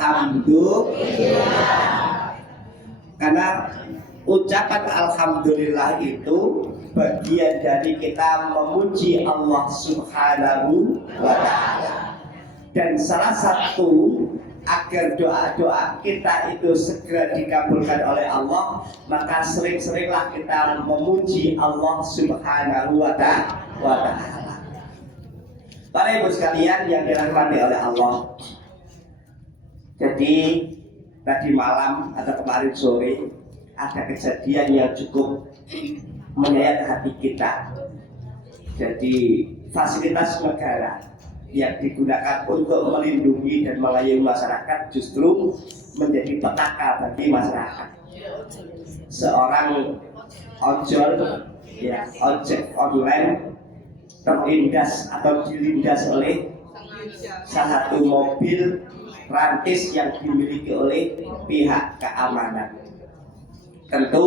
alhamdulillah. Karena ucapan alhamdulillah itu bagian dari kita memuji Allah Subhanahu wa ta'ala. Dan salah satu agar doa-doa kita itu segera dikabulkan oleh Allah, maka sering-seringlah kita memuji Allah Subhanahu wa ta'ala. Para ibu sekalian yang dirahmati oleh Allah, jadi tadi malam atau kemarin sore ada kejadian yang cukup menyayat hati kita. Jadi fasilitas negara yang digunakan untuk melindungi dan melayani masyarakat justru menjadi petaka bagi masyarakat. Seorang ojol, ya, ojek online terlindas atau dilindas oleh salah satu mobil rantis yang dimiliki oleh pihak keamanan. Tentu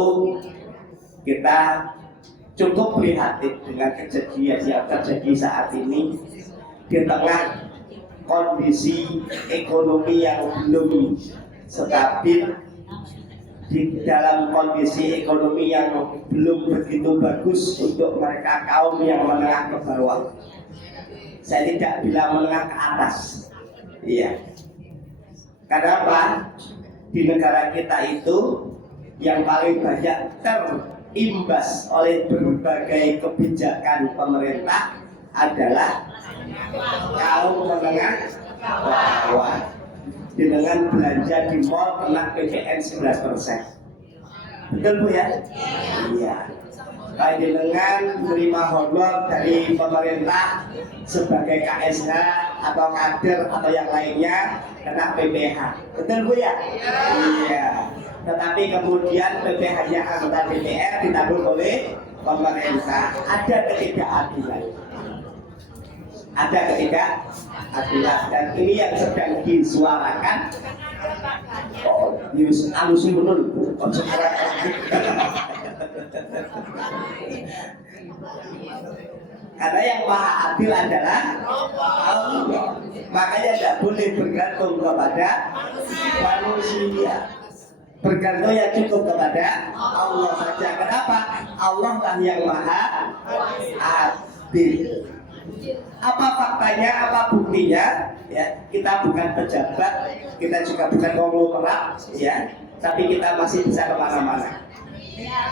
kita cukup prihatin dengan kejadian yang terjadi saat ini di tengah kondisi ekonomi yang belum stabil, di dalam kondisi ekonomi yang belum begitu bagus untuk mereka kaum yang menengah ke bawah. Saya tidak bilang menengah ke atas, iya. Kenapa? Di negara kita itu yang paling banyak terimbas oleh berbagai kebijakan pemerintah adalah kaum menengah bawah. Dengan belanja di mall kena PPN 11%. Betul Bu ya? Iya. Baik dengan menerima honor dari pemerintah sebagai KSH atau kader atau yang lainnya kena PPh. Betul Bu ya? Iya. Tetapi kemudian PPh-nya anggota DPR ditanggung oleh pemerintah. Ada ketidakadilan. Ada ketidakadilan, dan ini yang sedang disuarakan. Oh, alusi betul. Karena yang maha adil adalah Allah. Makanya tidak boleh bergantung kepada manusia. Bergantung yang cukup kepada Allah saja. Kenapa? Allah lah yang maha adil. Apa faktanya, apa buktinya? Ya, kita bukan pejabat, kita juga bukan konglomerat, ya, tapi kita masih bisa kemana-mana.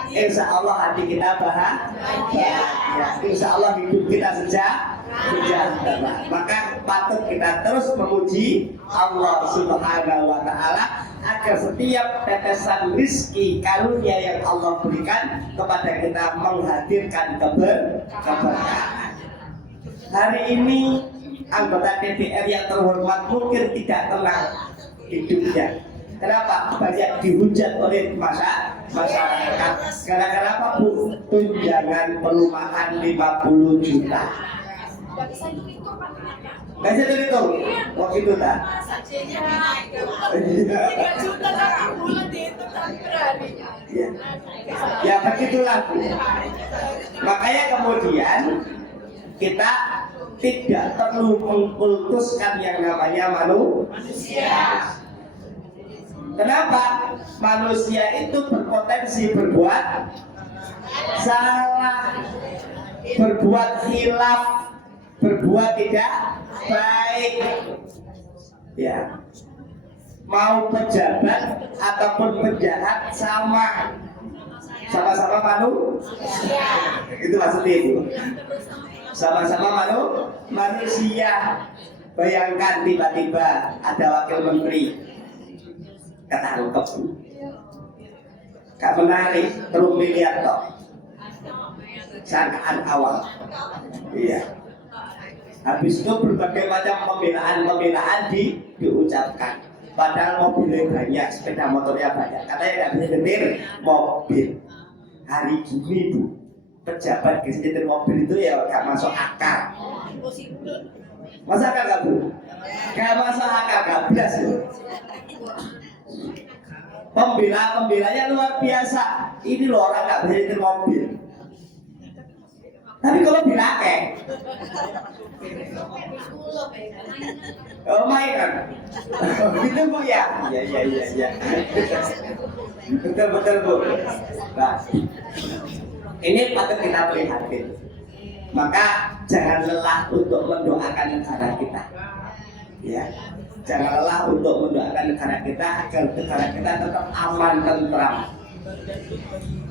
Insya Allah hati kita bahagia, ya, insya Allah hidup kita sejahtera. Maka patut kita terus memuji Allah Subhanahu wa ta'ala agar setiap tetesan rizki karunia yang Allah berikan kepada kita menghadirkan keberkahan. Hari ini anggota DPR yang terhormat mungkin tidak tenang hidupnya. Kenapa? Banyak dihujat oleh masyarakat. Gara-gara apa Bu? Tunjangan perumahan 50 juta. Gak bisa dihitung. Waktu itu tak? 3 juta tak bulan dihitung tak berani. Ya begitulah Bu. Makanya kemudian kita tidak perlu mengkultuskan yang namanya manusia. Kenapa? Manusia itu berpotensi berbuat salah, berbuat khilaf, berbuat tidak baik. Ya, mau pejabat ataupun penjahat sama-sama manusia. Itu maksudnya itu. Sama-sama manusia. Bayangkan tiba-tiba ada wakil menteri ketangkep, gak menarik, terus miliar toh sangkaan awal. Iya. Habis itu berbagai macam pembelaan diucapkan. Padahal mobilnya banyak, sepeda motornya banyak. Katanya tidak bisa nyetir mobil. Hari gini Bu, pejabat bisa nyetir mobil itu ya gak masuk akal. Masuk akal gak Bu? Gak masuk akal, gak belas Bu. Pembelanya luar biasa. Ini loh orang gak bisa nyetir mobil. Tapi kalau bilake, oh main kan? Gitu Bu ya? Iya. Betul Bu. Nah, ini patut kita prihatin. Maka jangan lelah untuk mendoakan negara kita. Ya, jangan lelah untuk mendoakan negara kita agar negara kita tetap aman tentram.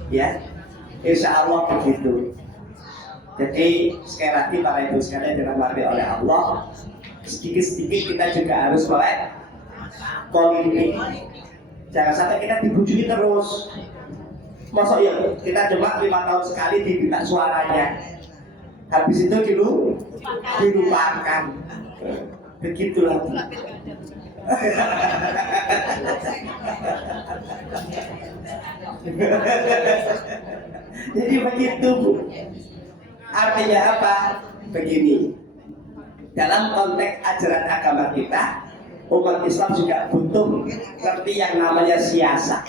Ya, insya Allah begitu. Jadi sekali lagi para ibu sekalian dirahmati oleh Allah, sedikit-sedikit kita juga harus melek politik. Jangan sampai kita dibujui terus. Masa ya kita cuma 5 tahun sekali diminta suaranya, habis itu dilupakan. Begitulah. Jadi begitu Bu. Artinya apa? Begini, dalam konteks ajaran agama kita, umat Islam juga butuh ngerti yang namanya siasa.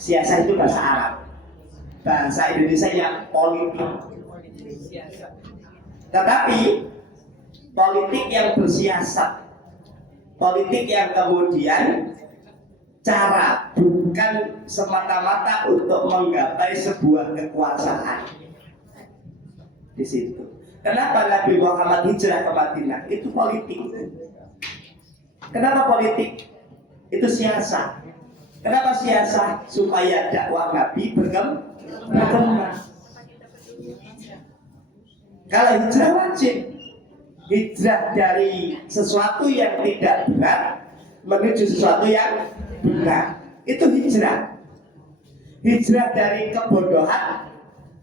Siasa itu bahasa Arab, bahasa Indonesia yang politik. Tetapi politik yang bersiasat, politik yang kemudian cara bukan semata-mata untuk menggapai sebuah kekuasaan. Di situ. Kenapa Nabi Muhammad hijrah ke Madinah? Itu politik. Kenapa politik? Itu siasat. Kenapa siasat? Supaya dakwah Nabi berkembang. Kalau hijrah wajib, hijrah dari sesuatu yang tidak benar menuju sesuatu yang benar. Itu hijrah. Hijrah dari kebodohan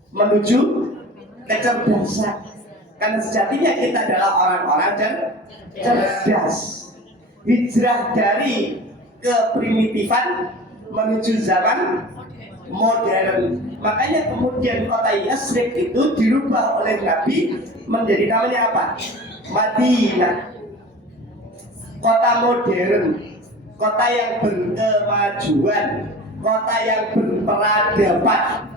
menuju kecerdasan. Karena sejatinya kita adalah orang-orang cerdas. Hijrah dari keprimitifan menuju zaman modern. Makanya kemudian kota Yasrib itu dirubah oleh Nabi menjadi namanya apa? Madinah. Kota modern, kota yang berkemajuan, kota yang berperadaban.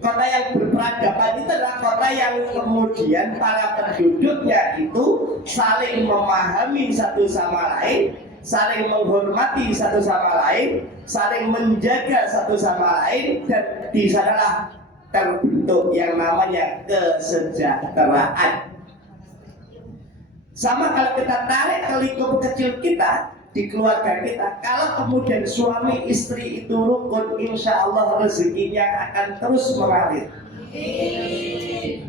Kota yang berperadaban itu adalah kota yang kemudian para penduduknya itu saling memahami satu sama lain, saling menghormati satu sama lain, saling menjaga satu sama lain, dan di sanalah terbentuk yang namanya kesejahteraan. Sama kalau kita tarik ke lingkup kecil kita, di keluarga kita, kalau kemudian suami istri itu rukun, insya Allah rezekinya akan terus mengalir.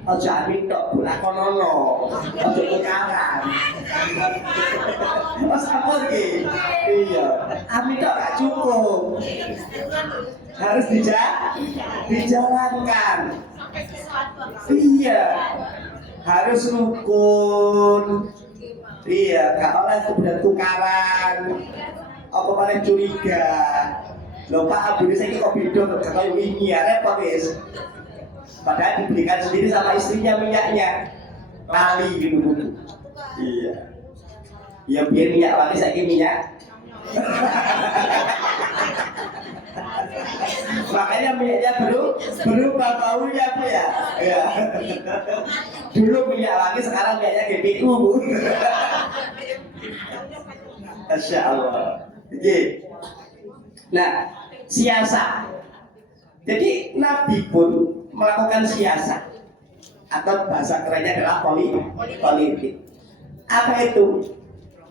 Ojo amin tok bulan konono, ojo tukaran. Mas apa lagi? Iya, amin tok gak cukup. Harus dijalankan. Iya, harus rukun. Iya, gak oleh kemudian tukaran, apa paling curiga. Loh Pak, abis ini kok beda kalau ini ya repot guys. Padahal dibelikan sendiri sama istrinya minyaknya, lali gitu. Iya. Ya biar minyak wangi saya minyak. Makanya minyaknya berubah baunya Bu ya. Ya. Dulu minyak wangi, sekarang minyaknya GPU Bu. Masya Allah. Oke. Nah, siasat. Jadi Nabi pun melakukan siasat, atau bahasa kerennya adalah politik. Apa itu?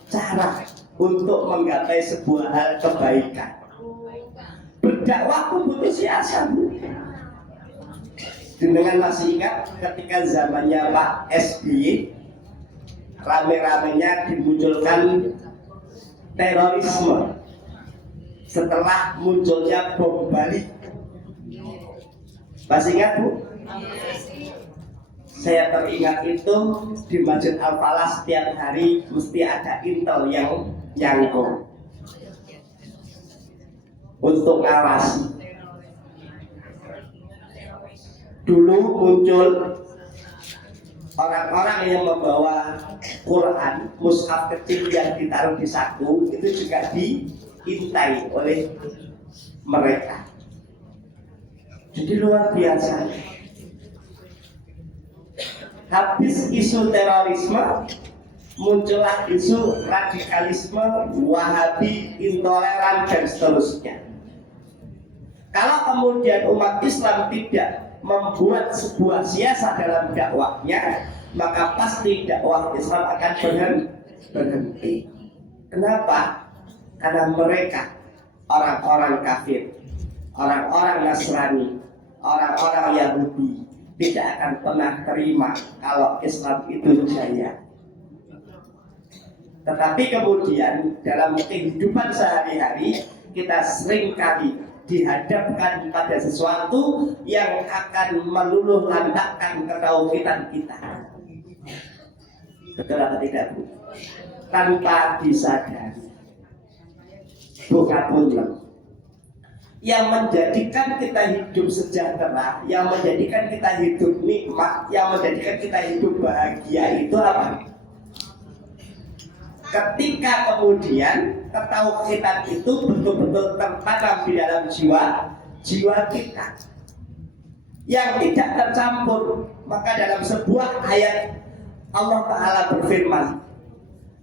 Cara untuk menggapai sebuah hal kebaikan. Berdakwah pun butuh siasat. Dengan masih ingat ketika zamannya Pak SBY, rame-ramenya dimunculkan terorisme setelah munculnya bom Bali. Masih ingat Bu? Saya teringat itu di Masjid Al-Falah setiap hari mesti ada intel yang nyangkut untuk ngawasi. Dulu muncul orang-orang yang membawa Quran, mushaf kecil yang ditaruh di saku, itu juga diintai oleh mereka. Jadi luar biasa. Habis isu terorisme, muncullah isu radikalisme, Wahabi, intoleran dan seterusnya. Kalau kemudian umat Islam tidak membuat sebuah siasat dalam dakwahnya, maka pasti dakwah Islam akan berhenti. Kenapa? Karena mereka orang-orang kafir, orang-orang Nasrani, orang-orang Yahudi tidak akan pernah terima kalau Islam itu jaya. Tetapi kemudian dalam kehidupan sehari-hari kita seringkali dihadapkan pada sesuatu yang akan meluluh lantakkan ketauhidan kita. Betul atau tidak, Bu? Tanpa disadari. Bukan punten. Yang menjadikan kita hidup sejahtera, yang menjadikan kita hidup nikmat, yang menjadikan kita hidup bahagia itu apa? Ketika kemudian ketauhidan itu betul-betul tertanam di dalam jiwa kita yang tidak tercampur. Maka dalam sebuah ayat Allah Ta'ala berfirman,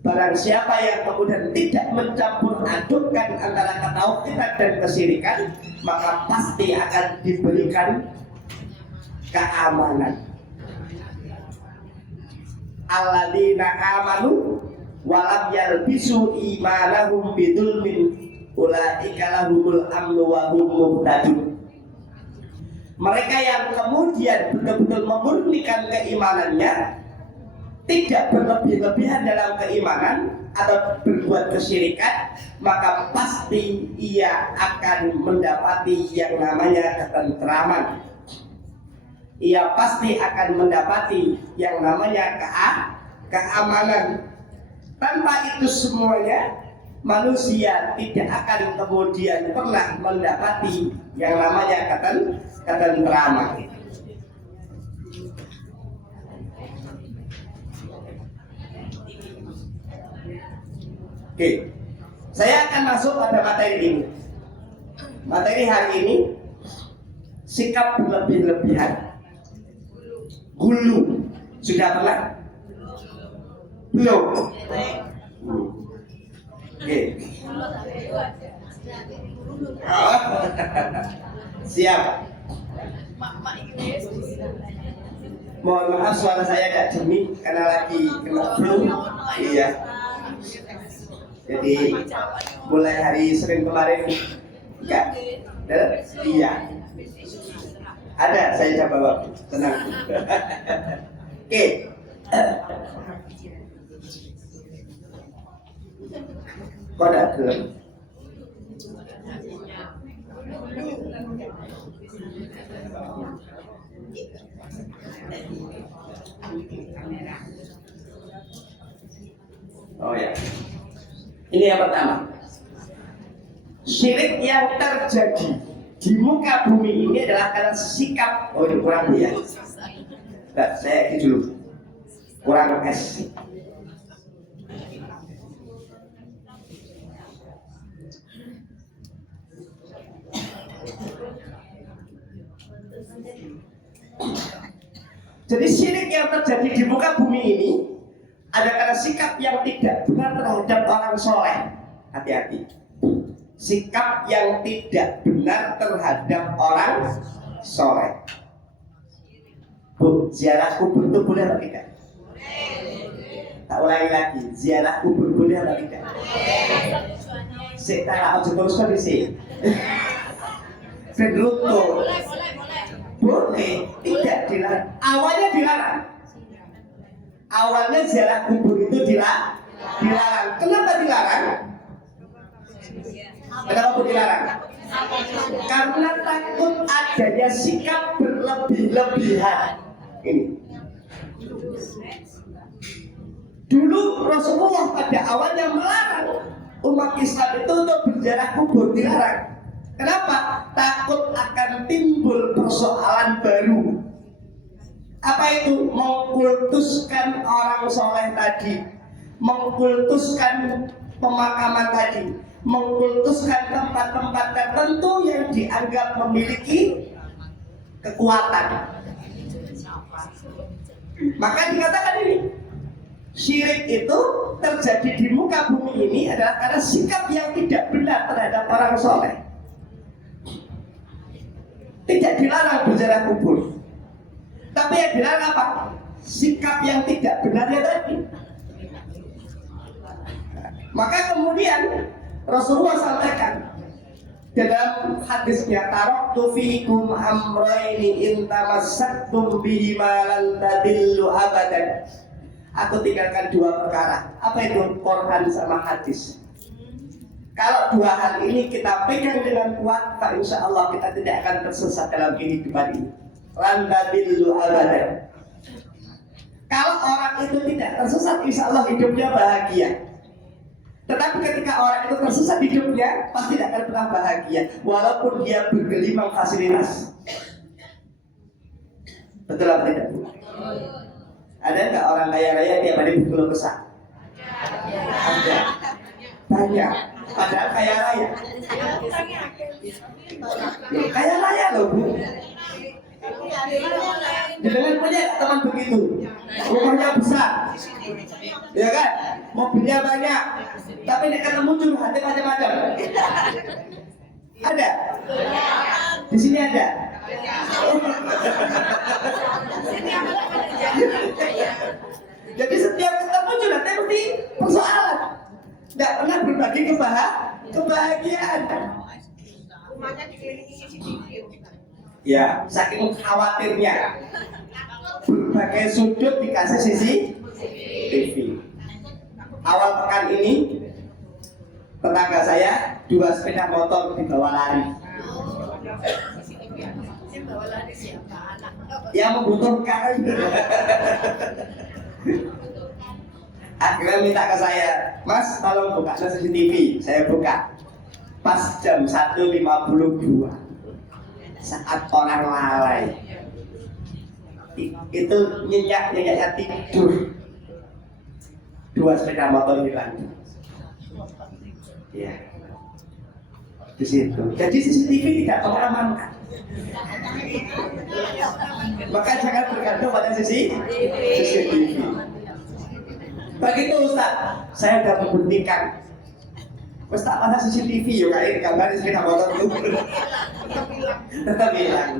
barang siapa yang kemudian tidak mencampur adukkan antara ketauhidan dan kesyirikan, maka pasti akan diberikan keamanan. Alladzina amanu walam yalbisu imanahum bidzulmin ulaika lahumul amnu wa hum muhtadun. Mereka yang kemudian betul-betul memurnikan keimanannya, tidak berlebih-lebihan dalam keimanan atau berbuat kesyirikan, maka pasti ia akan mendapati yang namanya ketentraman. Ia pasti akan mendapati yang namanya keamanan. Tanpa itu semuanya, manusia tidak akan kemudian pernah mendapati yang namanya ketentraman. Oke, saya akan masuk pada materi ini. Materi hari ini, sikap berlebih-lebihan. Gulu, sudah pernah? Belum. Oke. Siap. Mohon maaf suara saya agak jernih karena lagi kena flu. Iya. Jadi mulai hari Senin kemarin enggak. Iya. Ada, saya coba tenang. Oke. Kok ada gelap? Oh ya. Ini yang pertama. Syirik yang terjadi di muka bumi ini adalah karena sikap. Oh, ini kurang ya. Nah, saya ini dulu. Kurang es. Jadi syirik yang terjadi di muka bumi ini ada karena sikap yang tidak benar terhadap orang soleh. Hati-hati. Sikap yang tidak benar terhadap orang soleh. Bu, ziarah kubur itu boleh atau tidak? Tak ulangi lagi, ziarah kubur boleh atau tidak? Saya harus teruskan di sini. Fedruto. Boleh, tidak dilarang. Awalnya dilarang. Awalnya ziarah kubur itu dilarang. Kenapa dilarang? Kenapa dilarang? Karena takut adanya sikap berlebih-lebihan. Ini. Dulu Rasulullah pada awalnya melarang umat Islam itu untuk berziarah kubur, dilarang. Kenapa? Takut akan timbul persoalan baru. Apa itu? Mengkultuskan orang soleh tadi, mengkultuskan pemakaman tadi, mengkultuskan tempat-tempat tertentu yang dianggap memiliki kekuatan. Maka dikatakan ini, syirik itu terjadi di muka bumi ini adalah karena sikap yang tidak benar terhadap orang soleh. Tidak dilarang berziarah kubur, tapi yang dilarang apa? Sikap yang tidak benarnya tadi. Maka kemudian Rasulullah sampaikan dalam hadisnya, taraktu fiikum amrayni in tamassaktum bihima lan tadillu abadan. Aku tinggalkan dua perkara. Apa itu? Quran sama hadis. Kalau dua hal ini kita pegang dengan kuat, maka insya Allah kita tidak akan tersesat dalam kehidupan ini. Lan tadillu abadan. Kalau orang itu tidak tersesat, insya Allah hidupnya bahagia. Tetapi ketika orang itu tersesat hidupnya, pasti tidak akan pernah bahagia, walaupun dia bergelimang fasilitas. Betul apa tidak? Ada nggak orang kaya raya tiap hari berkeluh kesah? Ada. Banyak. Padahal kaya raya. Kaya raya loh Bu. Jangan punya teman begitu. Rumahnya besar, ya kan? Mobilnya banyak, tapi nek ketemu curhatnya macam-macam. Ada? Di sini ada? Jadi setiap ketemu curhatnya mesti persoalan. Tidak pernah berbagi kebahagiaan. Rumahnya dikelilingi CCTV. Ya, saking khawatirnya berbagai sudut dikasih CCTV. Awal pekan ini tetangga saya 2 sepeda motor dibawa lari. Yang membutuhkan. Akhirnya minta ke saya, Mas tolong buka CCTV. Saya buka. Pas jam 1.52 saat orang lalai itu nyenyak-nyenyaknya tidur, 2 sepeda motor hilang. Ya, di situ. Jadi CCTV tidak mengamankan. Maka jangan bergantung pada CCTV. Begitu Ustaz, saya sudah membuktikan. Ustaz pada CCTV yuk kayak gambar di sepeda motor itu tetap hilang.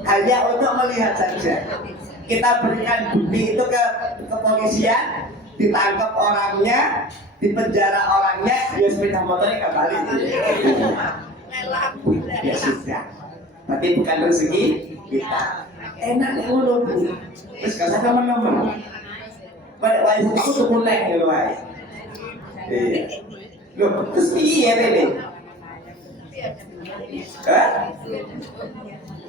Hanya untuk melihat saja. Kita berikan bukti itu ke kepolisian, ditangkap orangnya, dipenjara orangnya, dia sepeda motornya kembali. Ya sudah. Tapi bukan rezeki kita. Enak ya ngono. Terus gak usah teman-teman. Pada waktu itu tuh kunek ya loh. Loh, terus piye ini?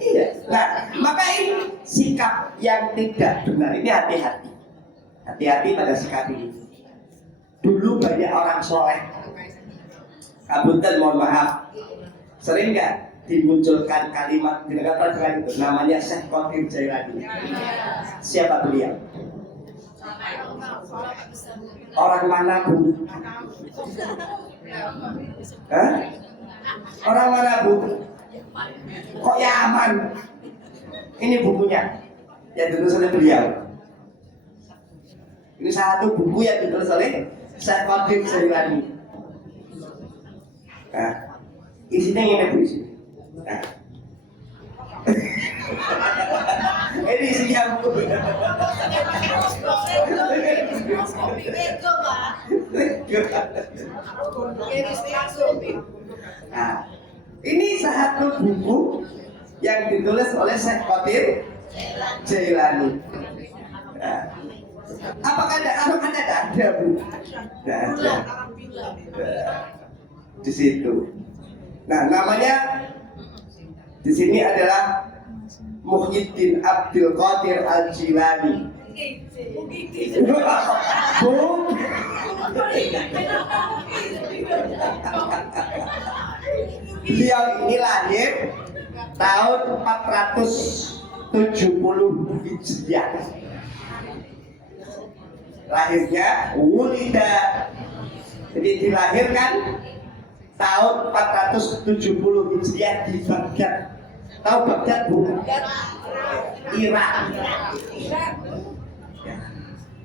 Iya. Nah, maka ini sikap yang tidak benar ini hati-hati. Hati-hati pada sikap ini. Dulu banyak orang soleh. Kabutan mohon maaf. Sering nggak dimunculkan kalimat di negara peradaban itu namanya Syekh Qadir Jailani. Siapa beliau? Orang mana Bu? Hah? Orang mana Bu? Kok Yaman? Ini bukunya yang ditulis oleh beliau. Ini satu buku yang ditulis oleh Syekh Qadir Jailani. Nah, isinya ini Bu. Nah. Ini isinya Bu. Nah, ini satu buku yang ditulis oleh Syekh Qadir Jailani. Nah, apakah ada Bu? Tidak ada. Di situ. Nah, namanya di sini adalah Muhyiddin Abdul Qadir Al-Jilani. Beliau ini lahir tahun 470 Hijriah. Lahirnya Wulida. Jadi dilahirkan tahun 470 Hijriah di Baghdad. Tahu Baghdad Bu? Irak.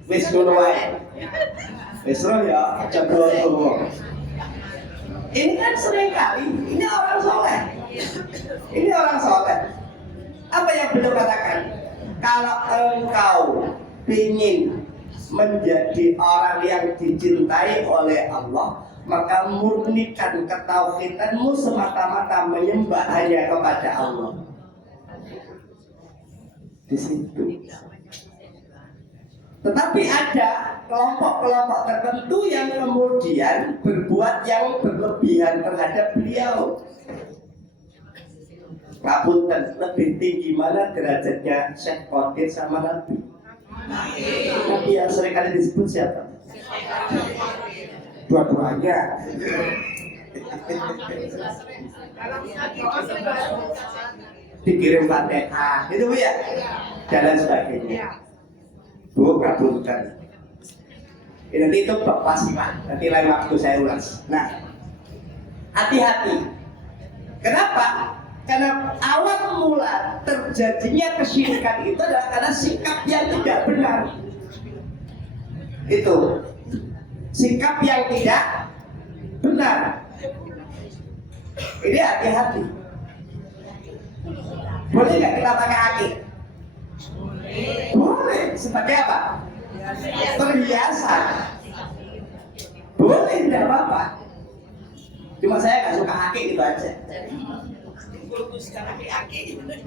Wis ngono wae. Wis ro ya, coba ngomong. Ini kan sering kali, ini orang soleh. Ini orang soleh. Apa yang beliau katakan? Kalau engkau ingin menjadi orang yang dicintai oleh Allah, maka murnikan ketauhidanmu semata-mata menyembah hanya kepada Allah. Di situ. Tetapi ada kelompok-kelompok tertentu yang kemudian berbuat yang berlebihan terhadap beliau. Ngapunten, lebih tinggi mana derajatnya Syekh Qadir sama Nabi? Nabi yang sering kali disebut siapa? Dua-duanya. Dikirim Fatihah, itu ya, dan sebagainya. Bu, kabulkan. Nanti itu pasti lah. Nanti lain waktu saya ulas. Nah, hati-hati. Kenapa? Karena awal mula terjadinya kesyirikan itu adalah karena sikap yang tidak benar. Itu sikap yang tidak benar. Ini hati-hati. Boleh nggak kita pakai akik? Boleh. Sebagai apa? Perhiasan. Boleh, tidak apa-apa. Cuma saya nggak suka akik gitu aja.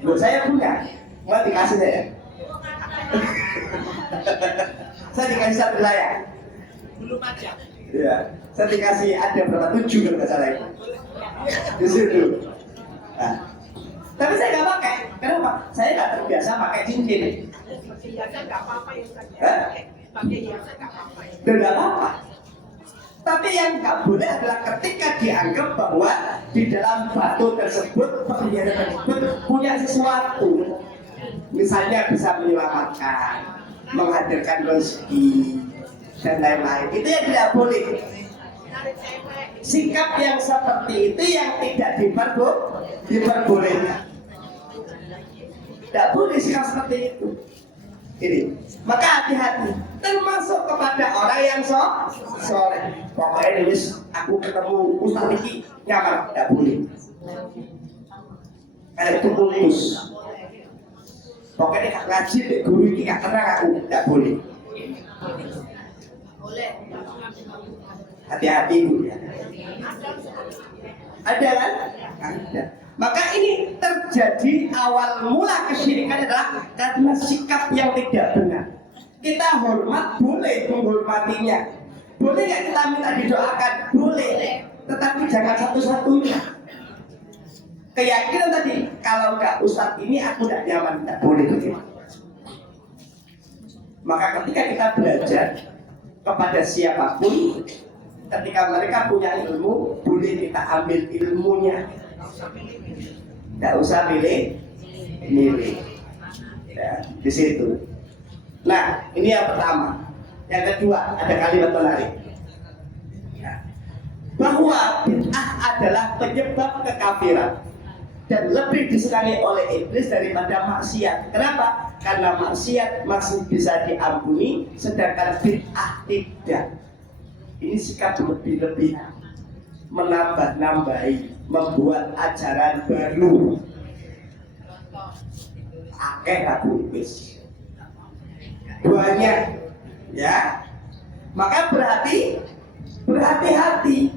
Loh, saya punya. Mau dikasih saya? Saya dikasih satu layar. Belum aja. Iya. Saya dikasih ada berapa? 7 kalau nggak salah. Di situ. Nah. Tapi saya nggak pakai. Kenapa? Saya nggak terbiasa pakai cincin. Hiasan nggak apa-apa ya Ustaz. Pakai hiasan nggak apa-apa. Nggak apa-apa. Tapi yang nggak boleh adalah ketika dianggap bahwa di dalam batu tersebut, perhiasan tersebut punya sesuatu. Misalnya bisa menyelamatkan, menghadirkan rezeki dan lain-lain. Itu yang tidak boleh. Sikap yang seperti itu yang tidak diperbolehkan. Tidak boleh sikap seperti itu. Ini, maka hati-hati. Termasuk kepada orang yang soleh. Pokoknya ini aku ketemu Ustaz ini nyaman, tidak boleh. Kalau itu mulus. Pokoknya ngaji deh, guru ini gak tenang aku, tidak boleh. Hati-hati Bu ya. Ada kan? Ada. Maka ini terjadi awal mula kesyirikan adalah karena sikap yang tidak benar. Kita hormat, boleh menghormatinya. Boleh nggak kita minta didoakan? Boleh. Tetapi jangan satu-satunya. Keyakinan tadi, kalau nggak Ustadz ini aku tidak nyaman, tidak boleh begitu. Maka ketika kita belajar kepada siapapun, ketika mereka punya ilmu, boleh kita ambil ilmunya. Tidak usah milih. Ya, di situ. Nah, ini yang pertama. Yang kedua, ada kalimat menarik. Ya. Bahwa bid'ah adalah penyebab kekafiran dan lebih disenangi oleh iblis daripada maksiat. Kenapa? Karena maksiat masih bisa diampuni, sedangkan bid'ah tidak. Ini sikap lebih-lebihan, menambah-nambahi, membuat ajaran baru. Akeh aku wis. Banyak, ya. Maka berhati-hati.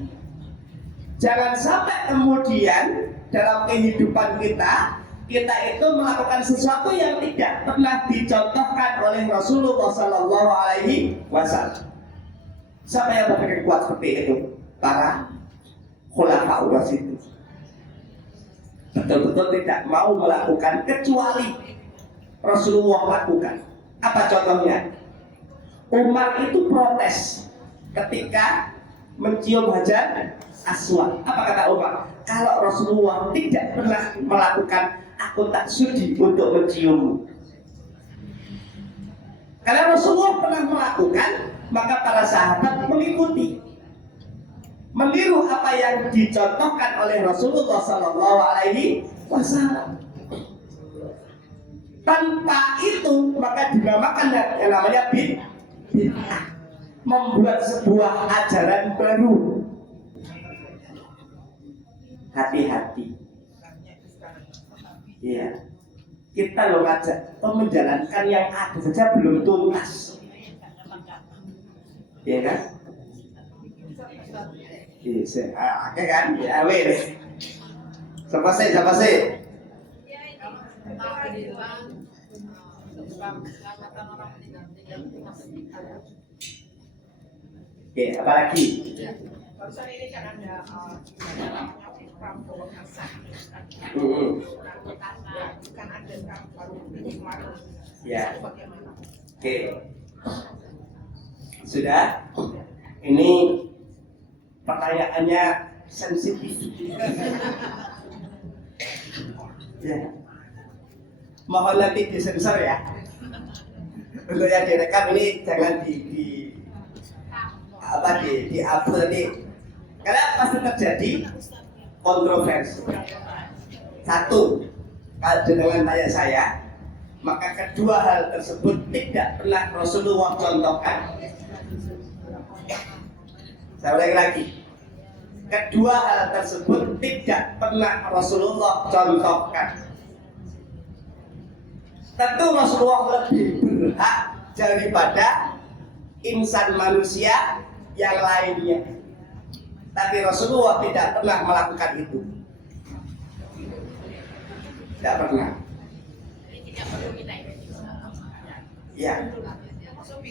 Jangan sampai kemudian dalam kehidupan kita itu melakukan sesuatu yang tidak pernah dicontohkan oleh Rasulullah Sallallahu Alaihi Wasallam. Siapa yang berpikir kuat seperti itu? Para khulafaur rasyidin. Betul-betul tidak mau melakukan kecuali Rasulullah lakukan. Apa contohnya? Umar itu protes ketika mencium Hajar Aswad. Apa kata Umar? Kalau Rasulullah tidak pernah melakukan, aku tak sudi untuk menciummu. Karena Rasulullah pernah melakukan, maka para sahabat mengikuti, meniru apa yang dicontohkan oleh Rasulullah Sallallahu Alaihi Wasallam. Tanpa itu maka dinamakan yang namanya bid'ah, membuat sebuah ajaran baru. Hati-hati. Iya. Kita lo ngajak menjalankan yang ada saja belum tuntas. Iya kan? Iya, oke kan? Ya wes. Siapa sih? Oke, apa lagi? Barusan ini kan ada Prabowo Hasan. Kan ada baru ini kemarin. Ya. Bagaimana? Oke. Sudah? Ini pertanyaannya sensitif. Ya. Mohon nanti disensor ya. Untuk yang direkam ini jangan di upload nanti. Karena pasti terjadi kontroversi. Satu, kalau dengan tanya saya, maka kedua hal tersebut tidak pernah Rasulullah contohkan. Saya ulangi lagi. Kedua hal tersebut tidak pernah Rasulullah contohkan. Tentu Rasulullah lebih berhak daripada insan manusia yang lainnya. Tapi Rasulullah tidak pernah melakukan itu. Tidak pernah. Ya.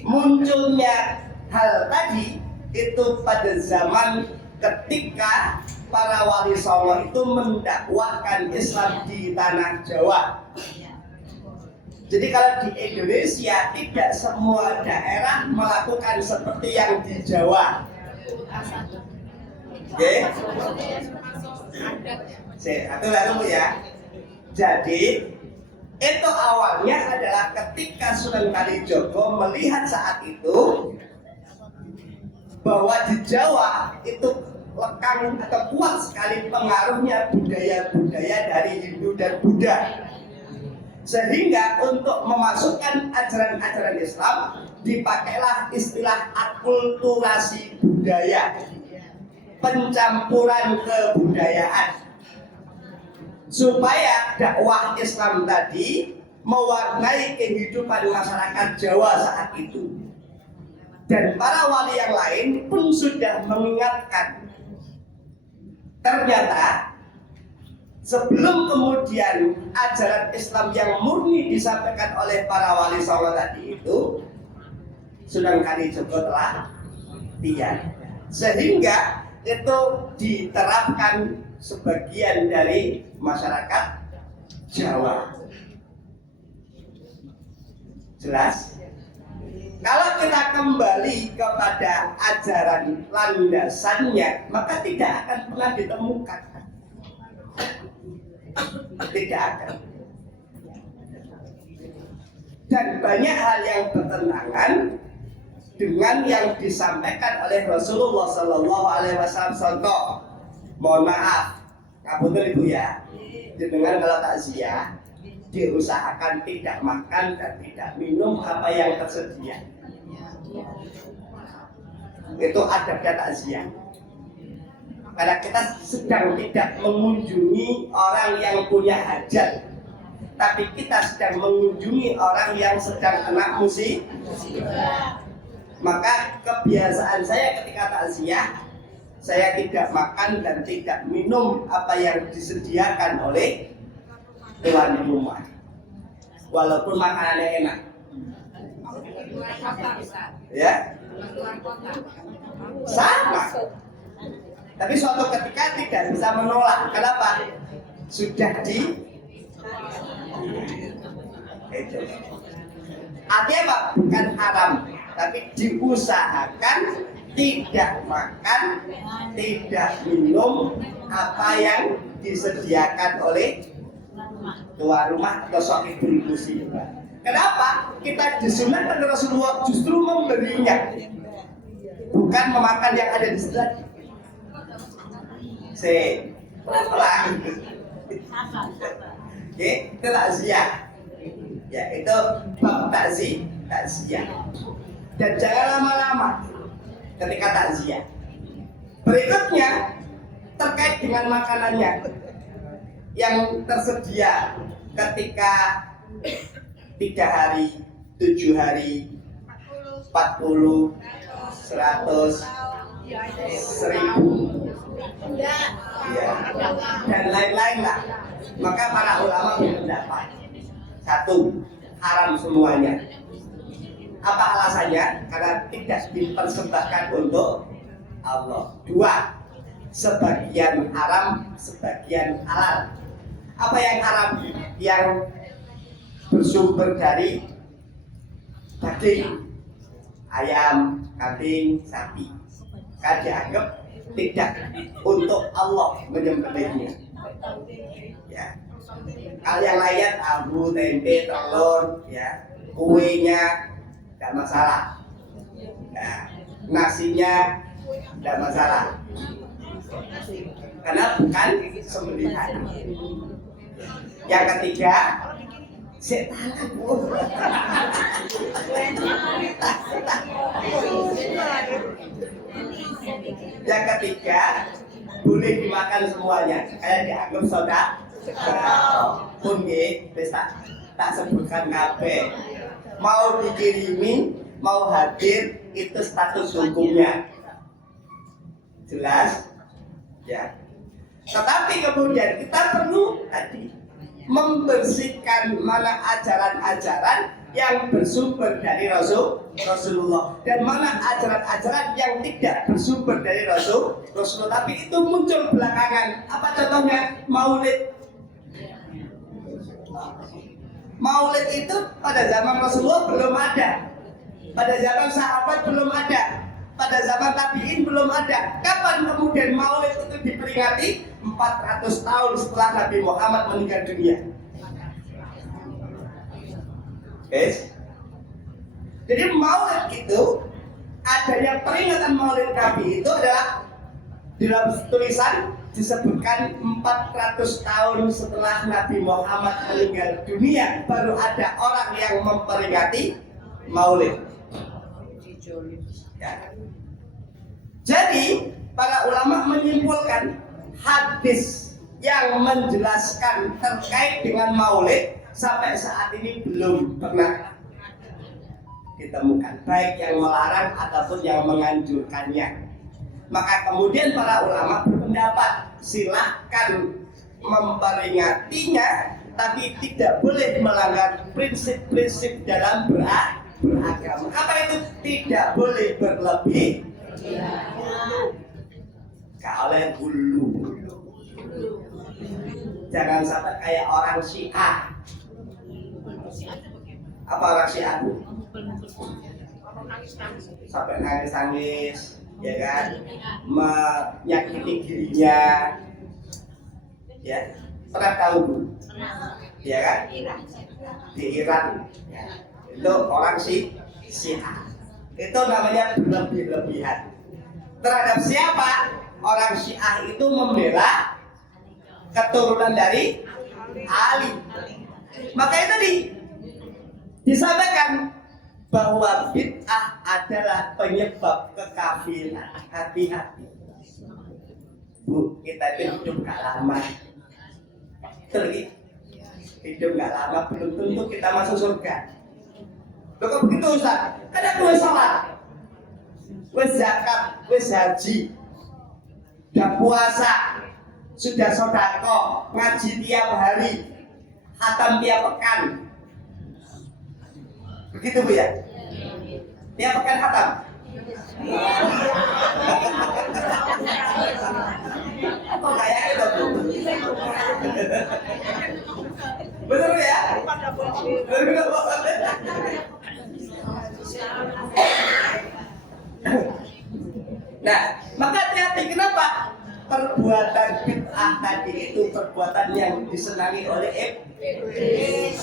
Munculnya hal tadi itu pada zaman ketika para wali songo itu mendakwahkan Islam di tanah Jawa. Jadi kalau di Indonesia tidak semua daerah melakukan seperti yang di Jawa. Oke? Satu ya. Jadi itu awalnya adalah ketika Sunan Kalijogo melihat saat itu bahwa di Jawa itu lekang atau kuat sekali pengaruhnya budaya-budaya dari Hindu dan Buddha. Sehingga untuk memasukkan ajaran-ajaran Islam dipakailah istilah akulturasi budaya, pencampuran kebudayaan, supaya dakwah Islam tadi mewarnai kehidupan masyarakat Jawa saat itu. Dan para wali yang lain pun sudah mengingatkan. Ternyata sebelum kemudian ajaran Islam yang murni disampaikan oleh para wali songo tadi itu, Sunan Kalijogo telah tiada. Sehingga itu diterapkan sebagian dari masyarakat Jawa. Jelas? Kalau kita kembali kepada ajaran landasannya, maka tidak akan pernah ditemukan. Tidak akan. Dan banyak hal yang bertentangan dengan yang disampaikan oleh Rasulullah Sallallahu Alaihi Wasallam. Contoh, mohon maaf, kapunten Ibu ya, dengan kalau takziah diusahakan tidak makan dan tidak minum apa yang tersedia. Itu adabnya takziah. Karena kita sedang tidak mengunjungi orang yang punya hajat, tapi kita sedang mengunjungi orang yang sedang kena musibah. Maka kebiasaan saya ketika takziah, saya tidak makan dan tidak minum apa yang disediakan oleh tuan rumah, walaupun makanannya enak. Ya, sama. Tapi suatu ketika tidak bisa menolak. Kenapa? Sudah di itu. Artinya apa? Bukan haram, tapi diusahakan tidak makan, tidak minum apa yang disediakan oleh tuan rumah atau sahibul musibah. Kenapa? Kita disunatkan Rasulullah justru memberinya, bukan memakan yang ada di sebelah. Pelan-pelan. Oke, itu takziah. Ya, itu bab takziah. Dan jangan lama-lama ketika takziah. Berikutnya terkait dengan makanannya yang tersedia ketika 3 hari, 7 hari, 40, 100, 1000, ya, dan lain-lain lah. Maka para ulama berpendapat, 1, haram semuanya. Apa alasannya? Karena tidak dipersembahkan untuk Allah. 2, sebagian haram, sebagian halal. Apa yang haram? Yang bersumber dari daging, ayam, kambing, sapi. Kan dianggap tidak untuk Allah menyembelihnya. Ya. Kalau yang lain tahu, tempe, telur, ya, kuenya tidak masalah. Nah, nasinya tidak masalah. Karena bukan sembelihan. Yang ketiga, setan. Yang ketiga, boleh dimakan semuanya. Kayak dianggap sedekah. Pun nggih, wis tak sebutkan kabeh. Mau dikirimi, mau hadir, itu status hukumnya. Jelas? Ya. Tetapi kemudian kita perlu tadi membersihkan mana ajaran-ajaran yang bersumber dari Rasulullah dan mana ajaran-ajaran yang tidak bersumber dari Rasulullah, tapi itu muncul belakangan. Apa contohnya? Maulid itu pada zaman Rasulullah belum ada, pada zaman sahabat belum ada, pada zaman tabi'in belum ada. Kapan kemudian Maulid itu diperingati? 400 tahun setelah Nabi Muhammad meninggal dunia. Yes. Jadi Maulid itu, adanya peringatan Maulid Nabi itu adalah dalam tulisan disebutkan 400 tahun setelah Nabi Muhammad meninggal dunia baru ada orang yang memperingati Maulid. Ya. Jadi para ulama menyimpulkan hadis yang menjelaskan terkait dengan Maulid sampai saat ini belum pernah ditemukan, baik yang melarang ataupun yang menganjurkannya. Maka kemudian para ulama berpendapat silahkan memperingatinya, tapi tidak boleh melanggar prinsip-prinsip dalam beragama. Apa itu? Tidak boleh berlebih. Kalian hulu. Jangan sampai kayak orang Syiah. Apa orang Syiah itu? Sampai nangis-nangis, ya kan? Menyakiti dirinya. Ya, pernah tahu Bu? Ya kan? Di Iran. Ya. Itu orang Syiah. Itu namanya berlebih-lebihan. Terhadap siapa? Orang Syiah itu membela keturunan dari Ali. Maka itu disampaikan bahwa bid'ah adalah penyebab kekafiran. Hati-hati. Bu, kita itu hidup gak lama. Terus hidup gak lama belum tentu kita masuk surga. Loh kok begitu Ustaz? Ada gue sholat, gue zakat, gue haji, udah puasa, sudah sodako, ngaji tiap hari, khatam tiap pekan. Begitu Bu ya? Tiap pekan khatam. Kok kayak itu Bu? Betul ya? Betul. Nah, maka hati-hati. Kenapa? Perbuatan bid'ah tadi itu perbuatan yang disenangi oleh iblis.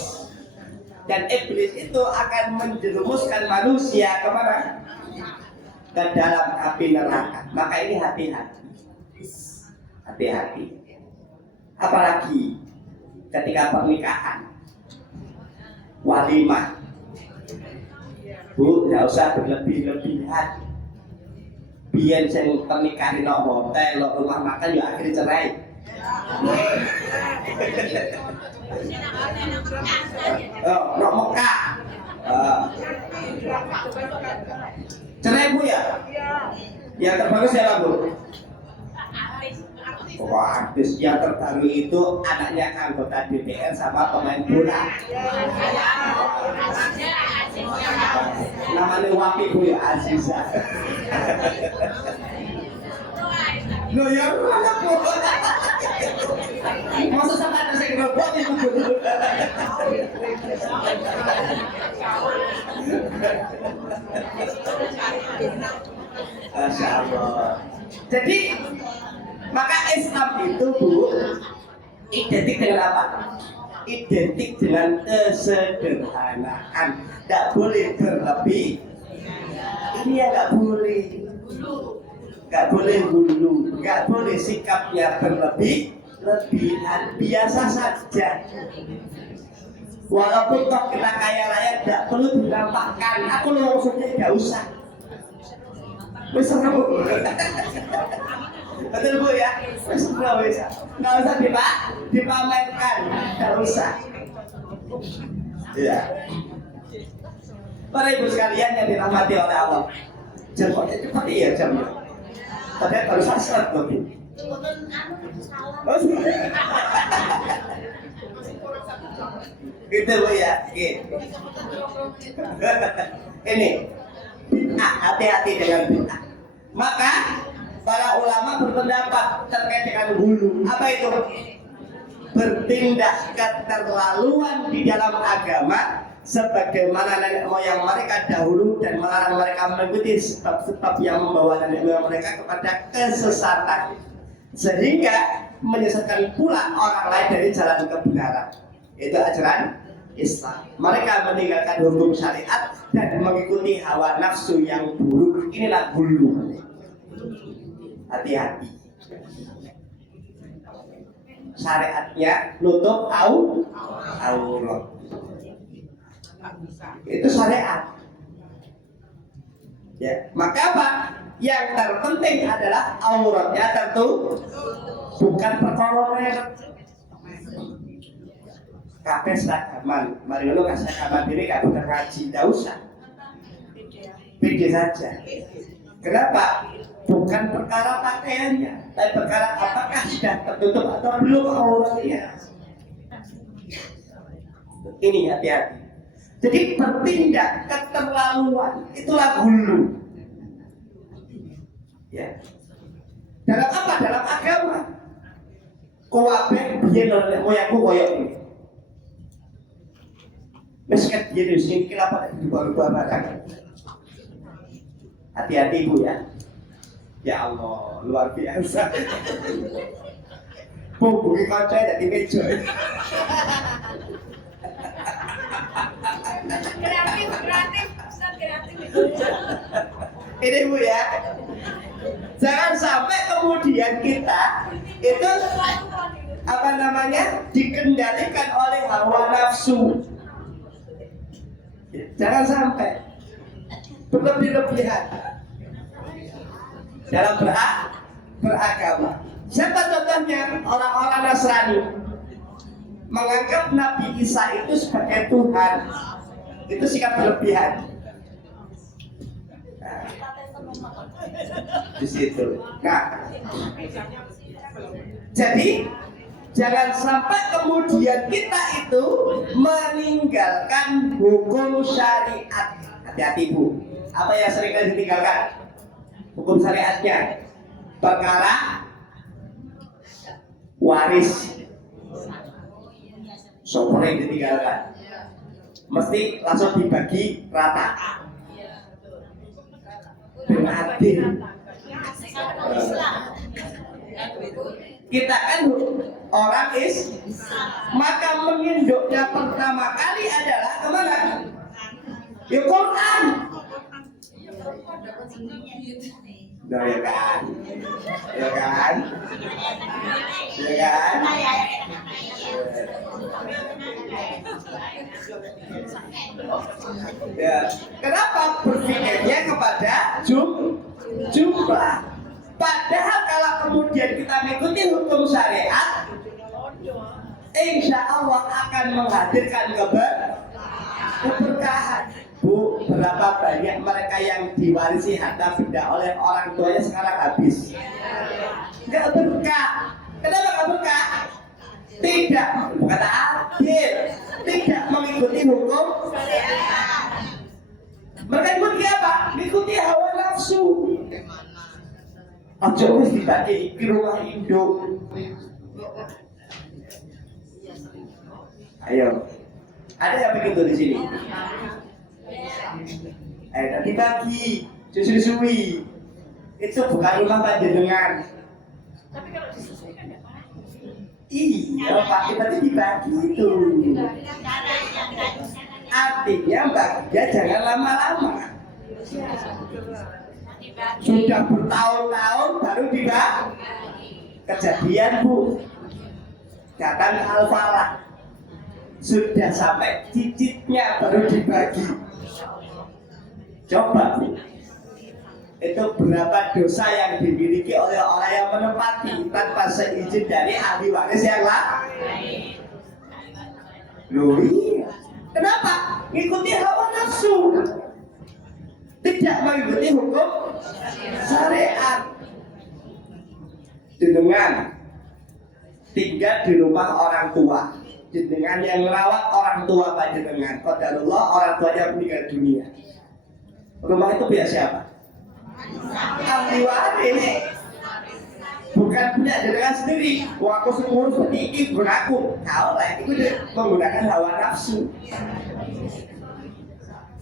Dan iblis itu akan menjerumuskan manusia kemana? Ke dalam api neraka. Maka ini hati-hati. Hati-hati. Apalagi ketika pernikahan. walimah. Bu, nggak usah berlebih-lebihan. Biar saya pernikahin no hotel, no rumah makan, ya akhirnya cerai. No Mekah. Cerai bu ya? Yang terbaru siapa bu? Wah, artis yang terbaru itu anaknya anggota DPR sama pemain bola. Namanya Wapi bu ya, Aziza. Loh ya mana bu? Masa sama ada saya ngerobot itu bu? Masya Allah. Jadi maka Islam itu bu identik dengan apa? Identik dengan kesederhanaan. Tidak boleh berlebih. Ini yang nggak boleh. Nggak boleh hulu. Nggak boleh sikapnya berlebih-lebihan. Biasa saja. Walaupun toh kita kaya raya tidak perlu dinampakkan. Aku maksudnya nggak usah. Besar bu. Betul bu ya, nggak usah dipamerkan, nggak usah. Ya. Para ibu sekalian yang dirahmati oleh Allah, jamnya cepat ya jamnya. Padahal baru sasrat loh bu. Gitu bu ya, gitu. Ini bid'ah, hati-hati dengan bid'ah. Maka para ulama berpendapat terkait dengan hulu. Apa itu? Bertindak keterlaluan di dalam agama sebagaimana nenek moyang mereka dahulu dan melarang mereka mengikuti sebab-sebab yang membawa nenek moyang mereka kepada kesesatan, sehingga menyesatkan pula orang lain dari jalan kebenaran. Itu ajaran Islam. Mereka meninggalkan hukum syariat dan mengikuti hawa nafsu yang buruk. Inilah hulu. Hati-hati. Syariatnya nutup aurat. Itu syariat. Ya, maka apa? Yang terpenting adalah auratnya tertutup, bukan perkara merek. Kabeh seragaman. Mari lo kasih seragaman diri gak butuh ngaji, tidak usah. Beda saja. Kenapa? Bukan perkara pakaiannya, tapi perkara apakah sudah tertutup atau belum auratnya. Ini hati-hati. Jadi bertindak keterlaluan itulah hulu. Ya. Dalam apa? Dalam agama. Kuwabe biyen nek moyangku koyo iki. Wis ket biyen sing kenapa dibaru-baru barang. Hati-hati Bu ya. Ya Allah, luar biasa. Hubungi kaca dari meja. Kreatif. Ini Bu ya. Jangan sampai kemudian kita itu apa namanya dikendalikan oleh hawa nafsu. Jangan sampai berlebih-lebihan dalam beragama. Siapa contohnya? Orang-orang Nasrani menganggap Nabi Isa itu sebagai Tuhan. Itu sikap berlebihan. Nah, di situ. Nah, jadi jangan sampai kemudian kita itu meninggalkan hukum syariat. Hati-hati Bu. Apa yang sering kali ditinggalkan? Hukum syariatnya perkara waris. Sopor yang ditinggalkan mesti langsung dibagi rata dengan adil. Kita kan orang maka menginduknya pertama kali adalah kemana? Ya Quran. Nah, ya kan? Ya kan? Ya kan? Ya, kenapa berpikirnya kepada jumlah? Padahal kalau kemudian kita mengikuti hukum syariat, insya Allah akan menghadirkan keberkahan. Bu, berapa banyak mereka yang diwarisi harta benda oleh orang tuanya sekarang habis? Gak berkah. Kenapa gak berkah? Tidak, kata adil, tidak mengikuti hukum syariat. Mereka ikuti apa? Mengikuti hawa nafsu. Ojo wis dibagi di rumah induk. Ayo, ada yang begitu di sini? Nanti bagi, susu-susui. Itu bukan rumah panjenengan. Tapi kalau disesuaikan ya Pak. Iya, Pak, berarti dibagi itu. Artinya baginya jangan lama-lama. Sudah bertahun-tahun baru dibagi. Kejadian Bu, datang Al-Falah. Sudah sampai cicitnya baru dibagi. Coba Bu, itu berapa dosa yang dimiliki oleh orang yang menempati tanpa seizin dari ahli waris yang lain. Loh iya, kenapa? Ngikuti hawa nafsu, tidak mengikuti hukum syariat. Jenengan tinggal di rumah orang tua, jenengan yang merawat orang tua panjenengan. Qadarullah orang tuanya meninggal dunia. Rumah itu punya siapa? Ahli waris. Bukan punya jenengan sendiri. Wah, aku seumur seperti ini berlaku. Kau lah itu menggunakan hawa nafsu.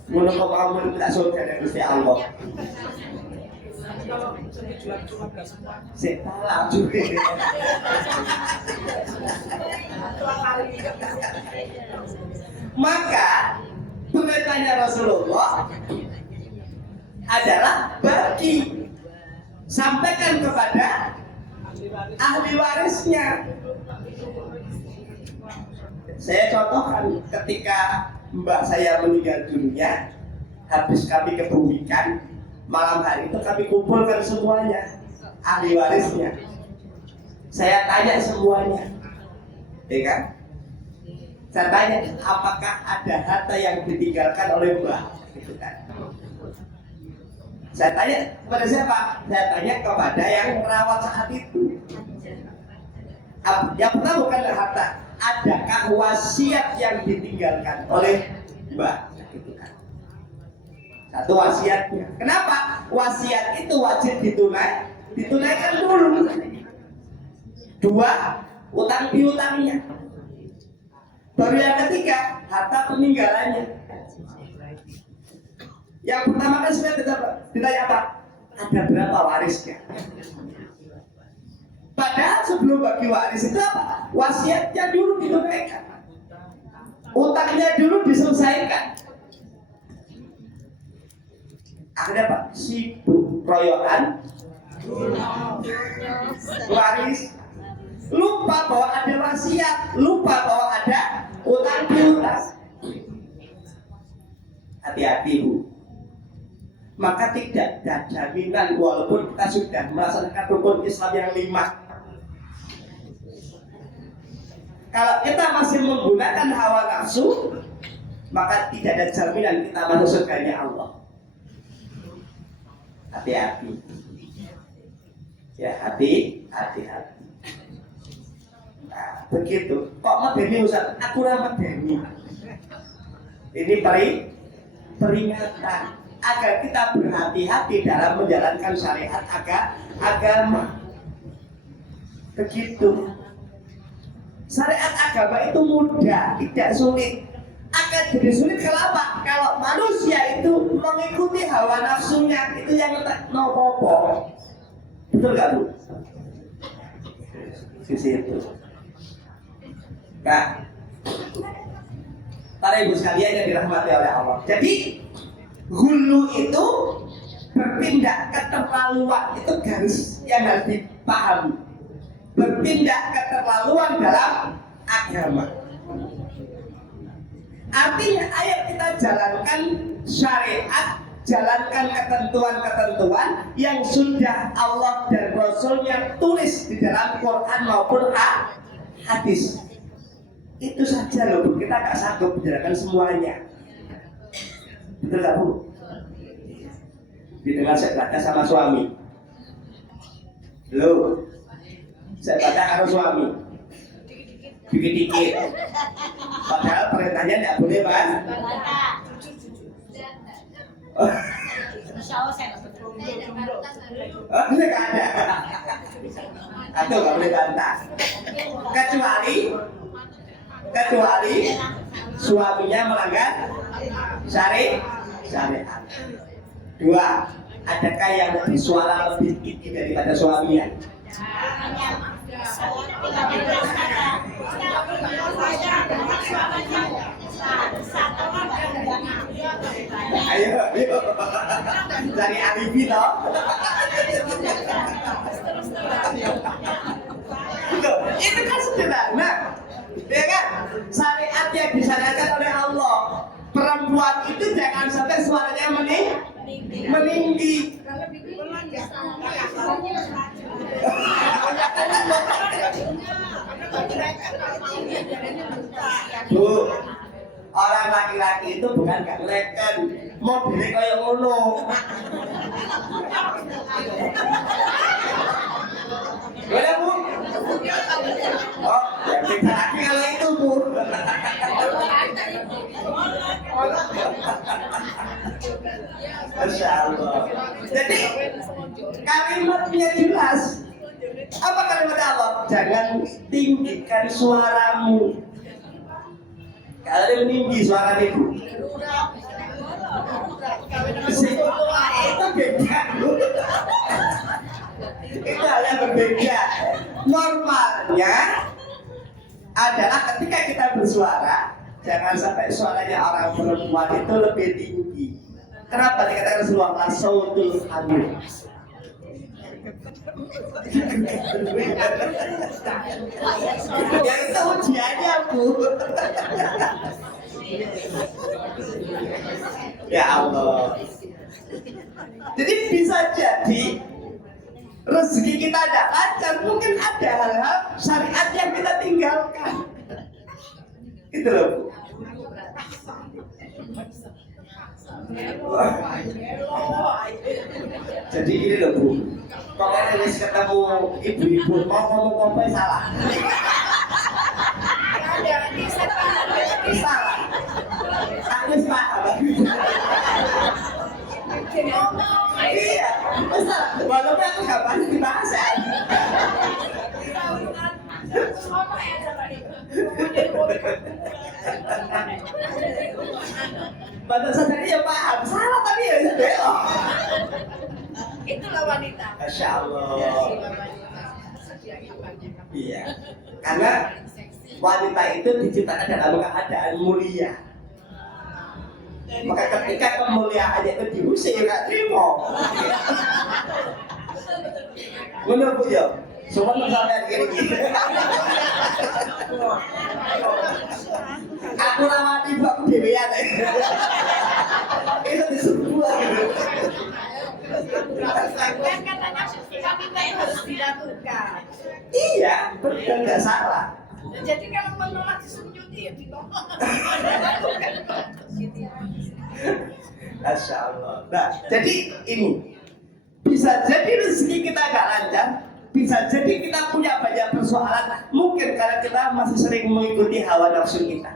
Menurut kamu tidak surga dari Gusti Allah. Kalau jual cuma gak semua. Saya tahu juga. Maka perintahnya Rasulullah adalah bagi, sampaikan kepada ahli warisnya. Saya contohkan ketika mbak saya meninggal dunia, habis kami kebumikan, malam hari itu kami kumpulkan semuanya ahli warisnya. Saya tanya semuanya, ya kan? Saya tanya apakah ada harta yang ditinggalkan oleh mbak, gitu kan? Saya tanya kepada siapa? Saya tanya kepada yang merawat saat itu. Yang pertama bukan harta, adakah wasiat yang ditinggalkan oleh mbak? Satu wasiatnya. Kenapa? Wasiat itu wajib ditunaikan dulu. Dua, utang piutangnya. Baru yang ketiga, harta peninggalannya. Yang pertama kan sudah ditanya apa? Ada berapa warisnya? Padahal sebelum bagi waris itu apa? Wasiatnya dulu ditunaikan, utangnya dulu diselesaikan. Akhirnya Pak, sibuk royokan waris, lupa bahwa ada wasiat, lupa bahwa ada utang piutang. Hati-hati Bu. Maka tidak ada jaminan walaupun kita sudah melaksanakan rukun Islam yang 5. Kalau kita masih menggunakan hawa nafsu, maka tidak ada jaminan kita masuk surganya Allah. Hati-hati. Ya, hati-hati. Nah, begitu. Kok medeni Ustaz? Aku ora medeni. Ini peringatan agar kita berhati-hati dalam menjalankan syariat agama. Begitu. Syariat agama itu mudah, tidak sulit. Akan jadi sulit kalau apa? Kalau manusia itu mengikuti hawa nafsunya, itu yang mau popo. Betul gak Bu? Di situ. Nah, para ibu sekalian yang dirahmati oleh Allah. Jadi hulu itu bertindak keterlaluan, itu garis yang harus dipahami. Bertindak keterlaluan dalam agama. Artinya ayo kita jalankan syariat, jalankan ketentuan-ketentuan yang sudah Allah dan Rasulnya tulis di dalam Quran maupun hadis. Itu saja loh Bu, kita gak sanggup menjalankan semuanya. Betul gak Bu? Didengar saya baca sama suami. Loh, saya baca sama suami. Dikit-dikit. Padahal perintahnya tidak boleh Mas. Insya Allah saya dapat Oh, ini gak ada. Atau gak boleh bantah. Kecuali suaminya melanggar syariat. Dua, adakah yang bersuara lebih tinggi daripada suaminya? Ayo, cari alibi toh. Itu kan sederhana, ya kan? Syariat yang disyariatkan oleh Allah. Perempuan itu jangan sampai suaranya meninggi. Bu, orang laki-laki itu bukan gak ngeleken, mobilnya kayak ngono. Boleh Bu? Oh, ya beda lagi kalau itu Bu. Masya Allah. Jadi kalimatnya jelas. Apa kalimat Allah? Jangan tinggikan suaramu. Kalau tinggi suara ibu, itu beda. Itu hal yang berbeda. Normalnya adalah ketika kita bersuara, jangan sampai suaranya orang perempuan itu lebih tinggi. Kenapa dikatakan Rasulullah sautul hamid? Ya itu ujiannya Bu. Ya Allah. Jadi bisa jadi rezeki kita tidak lancar, mungkin ada hal-hal syariat yang kita tinggalkan. Itu loh Bu. Jadi ini loh Bu, pokoknya wis ketemu ibu-ibu mau ngomong apa salah. Salah. Aku salah. Iya, salah. Walaupun aku nggak pasti dibahas ya. Batasan tadi ya paham, salah tadi ya belok. Itulah wanita. Masya Allah. Iya, karena wanita itu diciptakan dalam keadaan mulia. Maka ketika kemuliaannya itu diusir, gak terima. Benar Bu ya? Semua misalnya gini. Aku rawati Bu, aku dewean. Itu disebut. Kan katanya wanita itu harus dilakukan. Iya, betul, nggak salah. Jadi kalau menolak disuruh cuti ya ditolak. Masya Allah. Nah, jadi ini bisa jadi rezeki kita nggak lancar, bisa jadi kita punya banyak persoalan, mungkin karena kita masih sering mengikuti hawa nafsu kita.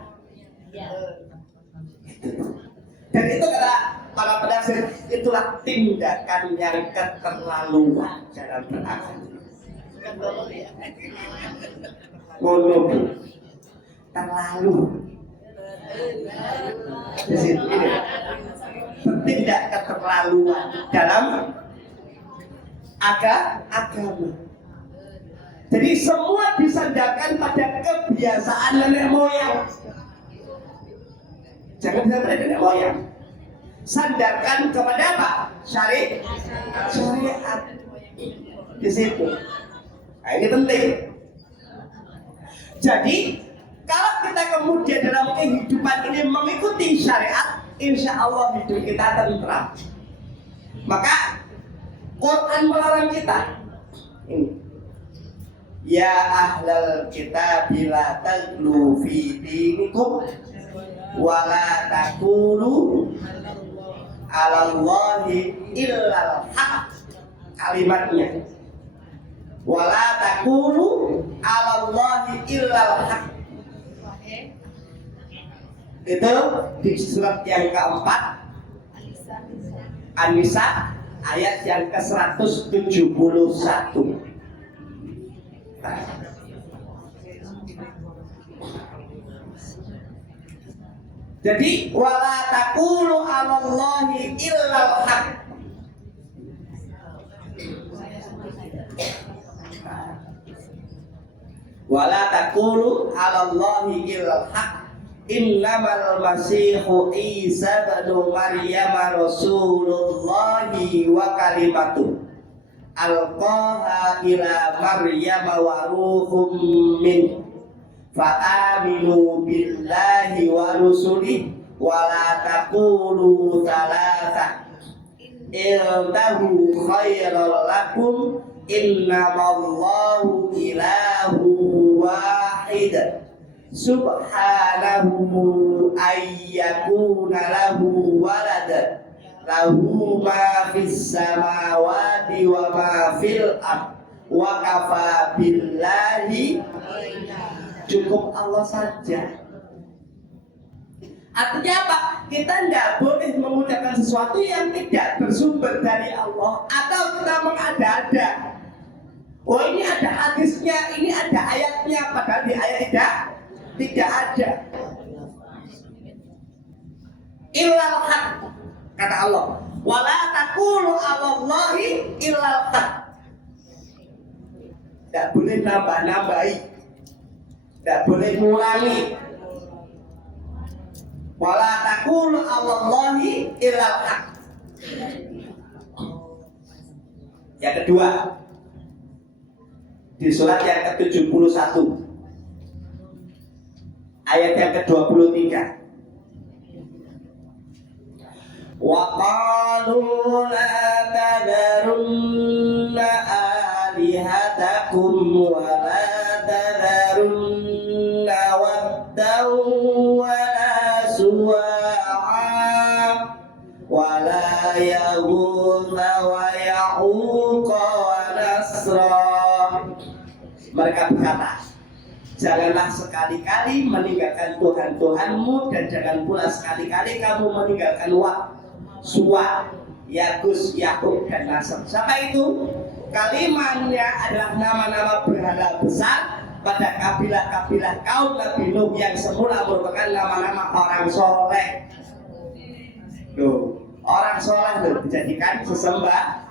Dan itu kata para penafsir, itulah tindakan yang keterlaluan dalam beragama. Ngono terlalu. Di situ ini bertindak keterlaluan dalam agama. Jadi semua disandarkan pada kebiasaan nenek moyang. Jangan sampai nenek moyang. Sandarkan kepada apa? Syariat. Di situ. Nah, ini penting. Jadi Kalau kita kemudian dalam kehidupan ini mengikuti syariat, insya Allah hidup kita tentram. Maka Quran melarang kita ini. Ya ahlal kitab la taghlu fi dinikum wa la taqulu 'alallahi illal haq. Kalimatnya wa la taqulu 'alallahi illal haq. Itu di surat yang keempat An-Nisa ayat yang ke-171. Jadi wala taqulu 'alallahi illal haq. Wala taqulu 'alallahi illal haq. Innamal masihu Isa ibnu Maryam rasulullahi wa kalimatuh alqaha ila Maryam wa ruhum min fa'aminu billahi wa rusulihi wa la taqulu thalatha intahu khairal lakum innamallahu ilahu wahid subhanahu ayyakuna lahu walad lahu ma fis samawati wa ma fil ard wa kafa billahi. Cukup Allah saja. Artinya apa? Kita tidak boleh mengucapkan sesuatu yang tidak bersumber dari Allah atau kita mengada-ada. Oh ini ada hadisnya, ini ada ayatnya, padahal di ayat tidak ada. Illal haq, kata Allah. Wala taqulu 'alallahi illal haq. Tidak boleh nambah-nambahi, tidak boleh ngulangi. Wala taqulu 'alallahi illal haq. Yang kedua, di surat yang ke-71 ayat yang ke-23. Wa qalu la tadarunna alihatakum wa la tadarunna waddan wa la suwa'a wa la yaghutha wa ya'uqa wa nasra. Mereka berkata, janganlah sekali-kali meninggalkan Tuhan-Tuhanmu dan jangan pula sekali-kali kamu meninggalkan Suwa, Yagus, Yakub dan Nasr. Siapa itu? Kalimatnya adalah nama-nama berhala besar pada kabilah-kabilah kaum Nabi Nuh yang semula merupakan nama-nama orang soleh. Tuh, orang soleh loh dijadikan sesembah.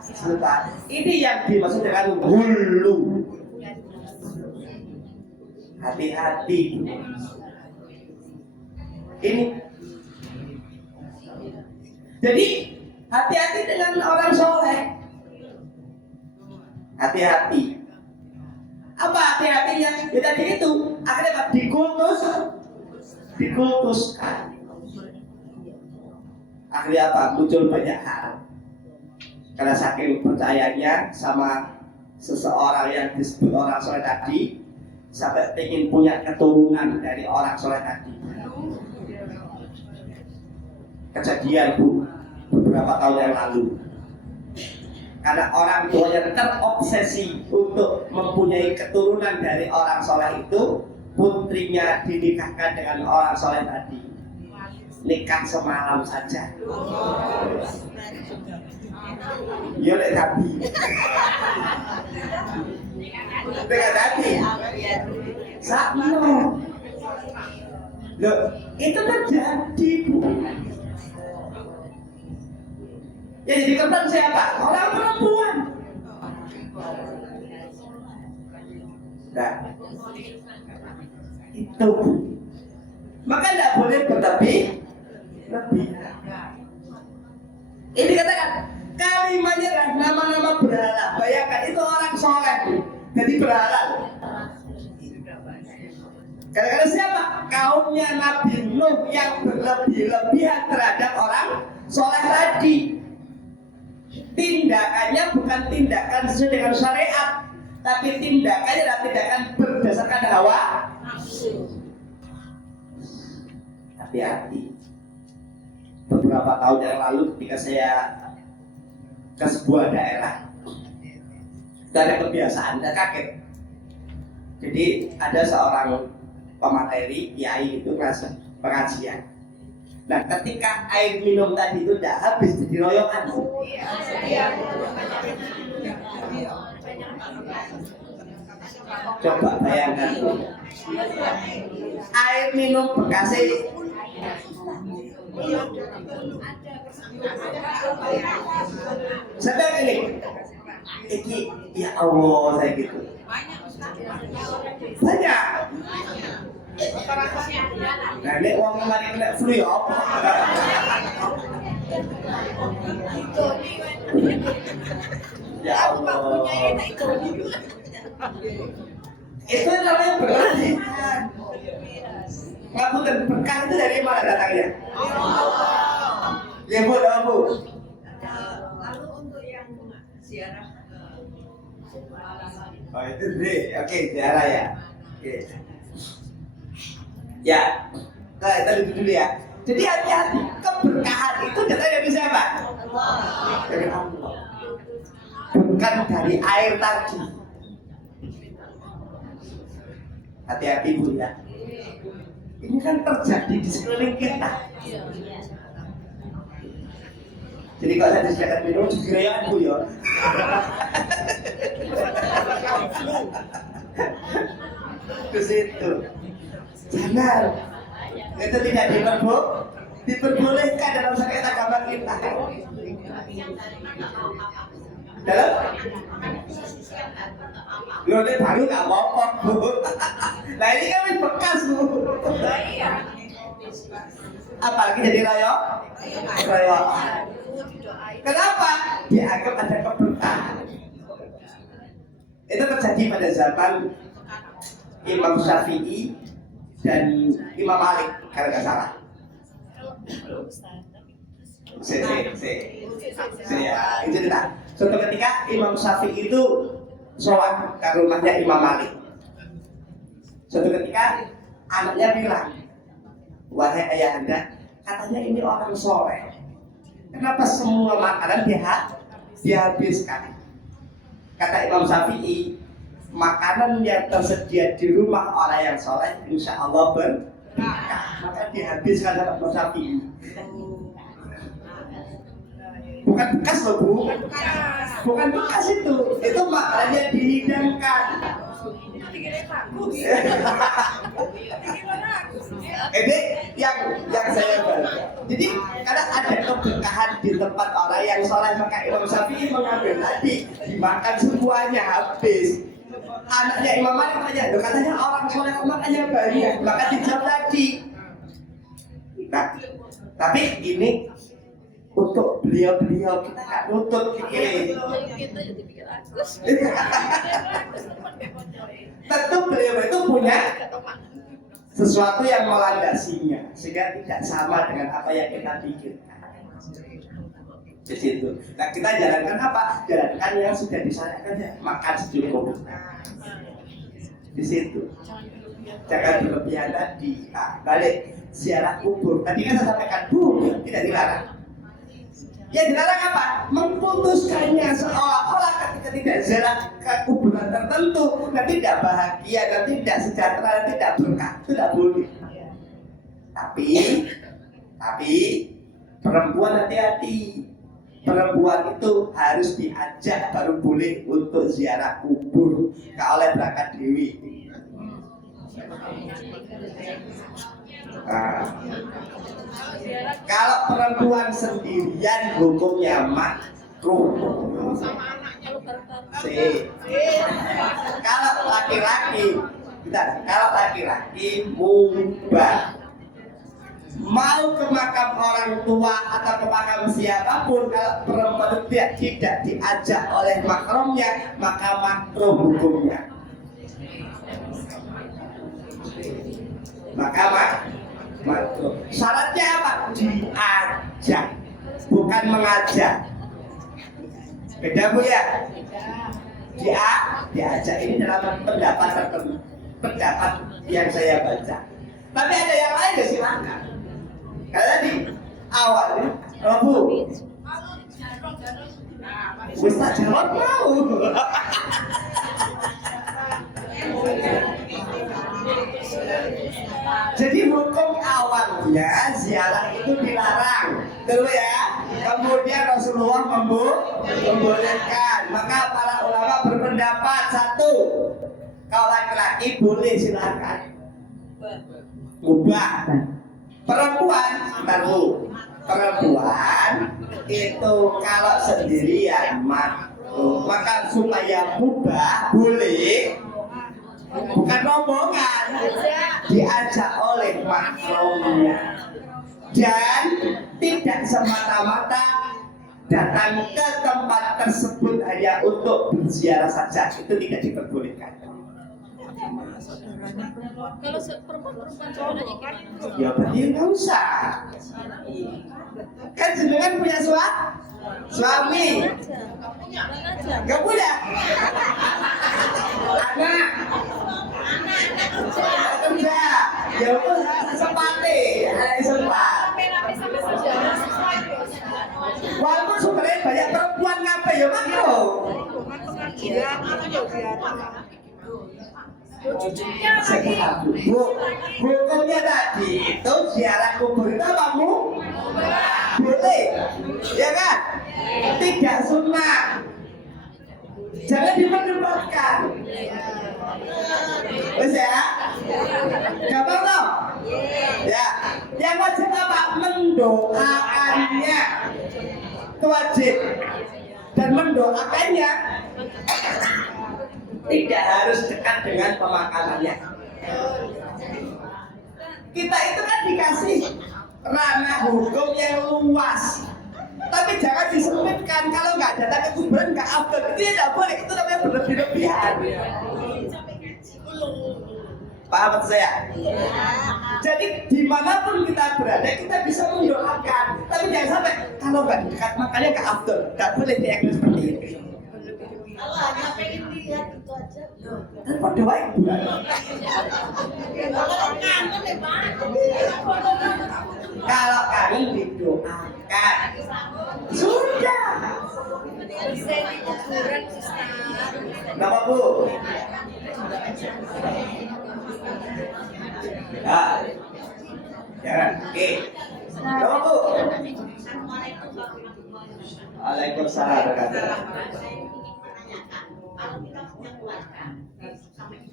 Ini yang dimaksud dengan hulu. Hati-hati. Ini. Jadi hati-hati dengan orang soleh. Hati-hati. Apa hati-hatinya? Ya tadi itu. Akhirnya dikultuskan. Akhirnya apa? Muncul banyak hal. Karena saking percayanya sama seseorang yang disebut orang soleh tadi, sampai ingin punya keturunan dari orang soleh tadi. Kejadian beberapa tahun yang lalu, karena orang tuanya terobsesi untuk mempunyai keturunan dari orang soleh itu, putrinya dinikahkan dengan orang soleh tadi. Nikah semalam saja. Ya lek tadi. Dengan tadi. Sakno. Loh, itu terjadi, Bu. Ya jadi korban siapa? Orang perempuan. Nah, itu, Bu. Maka tidak boleh berlebih. Ini katakan kalimatnya adalah nama-nama berhala. Bayangkan itu orang soleh, jadi berhala. Gara-gara siapa? Kaumnya Nabi Nuh yang berlebih-lebihan terhadap orang soleh tadi. Tindakannya bukan tindakan sesuai dengan syariat, tapi tindakannya adalah tindakan berdasarkan hawa nafsu. Hati-hati. Beberapa tahun yang lalu ketika saya ke sebuah daerah, ada kebiasaan, saya kaget. Jadi ada seorang pemateri, kiai itu ngasih pengajian. Nah, ketika air minum tadi itu udah habis jadi royokan. Coba bayangkan, air minum bekasnya. Sampai ini, ya Allah, saya gitu. Banyak. Nah, ini uang kemarin kena flu ya apa? Ya Allah. Itu namanya berlebihan. Ngapunten, berkah itu dari mana datangnya? Ya Bu, apa Bu? Lalu untuk yang ziarah Oh itu deh, oke, ziarah ya. Oke. Ya, nah kita lihat dulu ya. Jadi hati-hati, keberkahan itu datang dari siapa? Dari Allah. Bukan dari air tadi. Hati-hati Bu ya. Ini kan terjadi di sekeliling kita. Jadi kalau saya disediakan minum, digerayakan Bu ya. Ke situ. Jangan. Itu tidak diperbolehkan dalam syariat agama kita. Dalam? Loh, ini baru nggak apa-apa Bu. Nah ini kan bekas Bu. Apalagi jadi royok? Royok. Kenapa? Dianggap ada keberkahan. Itu terjadi pada zaman Imam Syafi'i dan Imam Malik kalau nggak salah. Saya itu tidak. Suatu ketika Imam Syafi'i itu sholat ke rumahnya Imam Malik. Suatu ketika anaknya bilang, wahai ayahanda, katanya ini orang soleh. Kenapa semua makanan dihabiskan? Kata Imam Syafi'i, makanan yang tersedia di rumah orang yang soleh, insya Allah berkah. Maka dihabiskan oleh Imam Syafi'i. Bukan bekas loh Bu, bukan bekas itu makanan yang dihidangkan. Ini yang saya baca. Jadi karena ada keberkahan di tempat orang yang soleh, maka Imam Syafi'i mengambil tadi dimakan semuanya habis. Anaknya Imam Malik tanya, katanya orang soleh makannya banyak, maka dijawab tadi. Nah, tapi ini untuk beliau-beliau kita nggak nutut pikirin. Tentu beliau itu punya sesuatu yang melandasinya sehingga tidak sama dengan apa yang kita pikirkan. Di situ. Nah kita jalankan apa? Jalankan yang sudah disyariatkan ya. Makan secukupnya. Di situ. Jangan berlebihan tadi. Nah, balik ziarah kubur. Tadi kan saya sampaikan Bu, tidak dilarang. Ya dilarang apa? Memutuskannya seolah-olah ketika tidak ziarah ke kuburan tertentu, dan tidak bahagia, dan tidak sejahtera, dan tidak berkah, itu tidak boleh. Tapi perempuan hati-hati. Perempuan itu harus diajak baru boleh untuk ziarah kubur. Kalau oleh berangkat dewi. Nah, kalau perempuan sendirian hukumnya makruh. Kalau laki-laki mubah. Mau ke makam orang tua atau ke makam siapapun, kalau perempuan tidak diajak oleh mahramnya, maka makruh hukumnya. maka makruh. Syaratnya apa? Diajak, bukan mengajak. Beda Bu ya? Diajak ini dalam pendapat tertentu, pendapat yang saya baca. Tapi ada yang lain ya silakan. Karena tadi awalnya, Bu, Ustaz jawab mau. Jadi hukum awalnya ziarah itu dilarang, dulu ya. Kemudian Rasulullah membolehkan. Maka para ulama berpendapat satu, kalau laki-laki boleh silakan, ubah. Perempuan, perempuan itu kalau sendirian maka supaya ubah boleh. Bukan rombongan, diajak oleh makhluknya, dan tidak semata-mata datang ke tempat tersebut hanya untuk berziarah saja, itu tidak diperbolehkan. Kalau perempuan cowok kan? Ya berarti nggak usah. Kan jenengan punya suami, nggak punya anak kerja, ya pun sempati, sempat. Walaupun sebenarnya banyak perempuan ngapain ya makro. Sekarang hukumnya tadi itu ziarah kubur itu apa Bu? Boleh, ya kan? Tidak sunnah. Jangan diperdebatkan. Wes ya? Gampang toh? Ya. Yang wajib apa? Mendoakannya. Itu wajib. Dan mendoakannya tidak harus dekat dengan pemakanannya. Kita itu kan dikasih ranah hukum yang luas, tapi jangan disempitkan. Kalau nggak datang ke kuburan nggak afdal, itu tidak boleh. Itu namanya berlebih-lebihan. Paham saya? Jadi dimanapun kita berada kita bisa mendoakan, tapi jangan sampai kalau nggak dekat makannya nggak afdal. Nggak boleh diakui seperti itu. Kalau hanya pengen lihat itu aja. Dan pada baik bukan. Kalau kangen didoakan, sudah. Nama Bu? Ya, jangan. Oke. Nama Bu? Waalaikumsalam. Kalau kita punya keluarga, sampai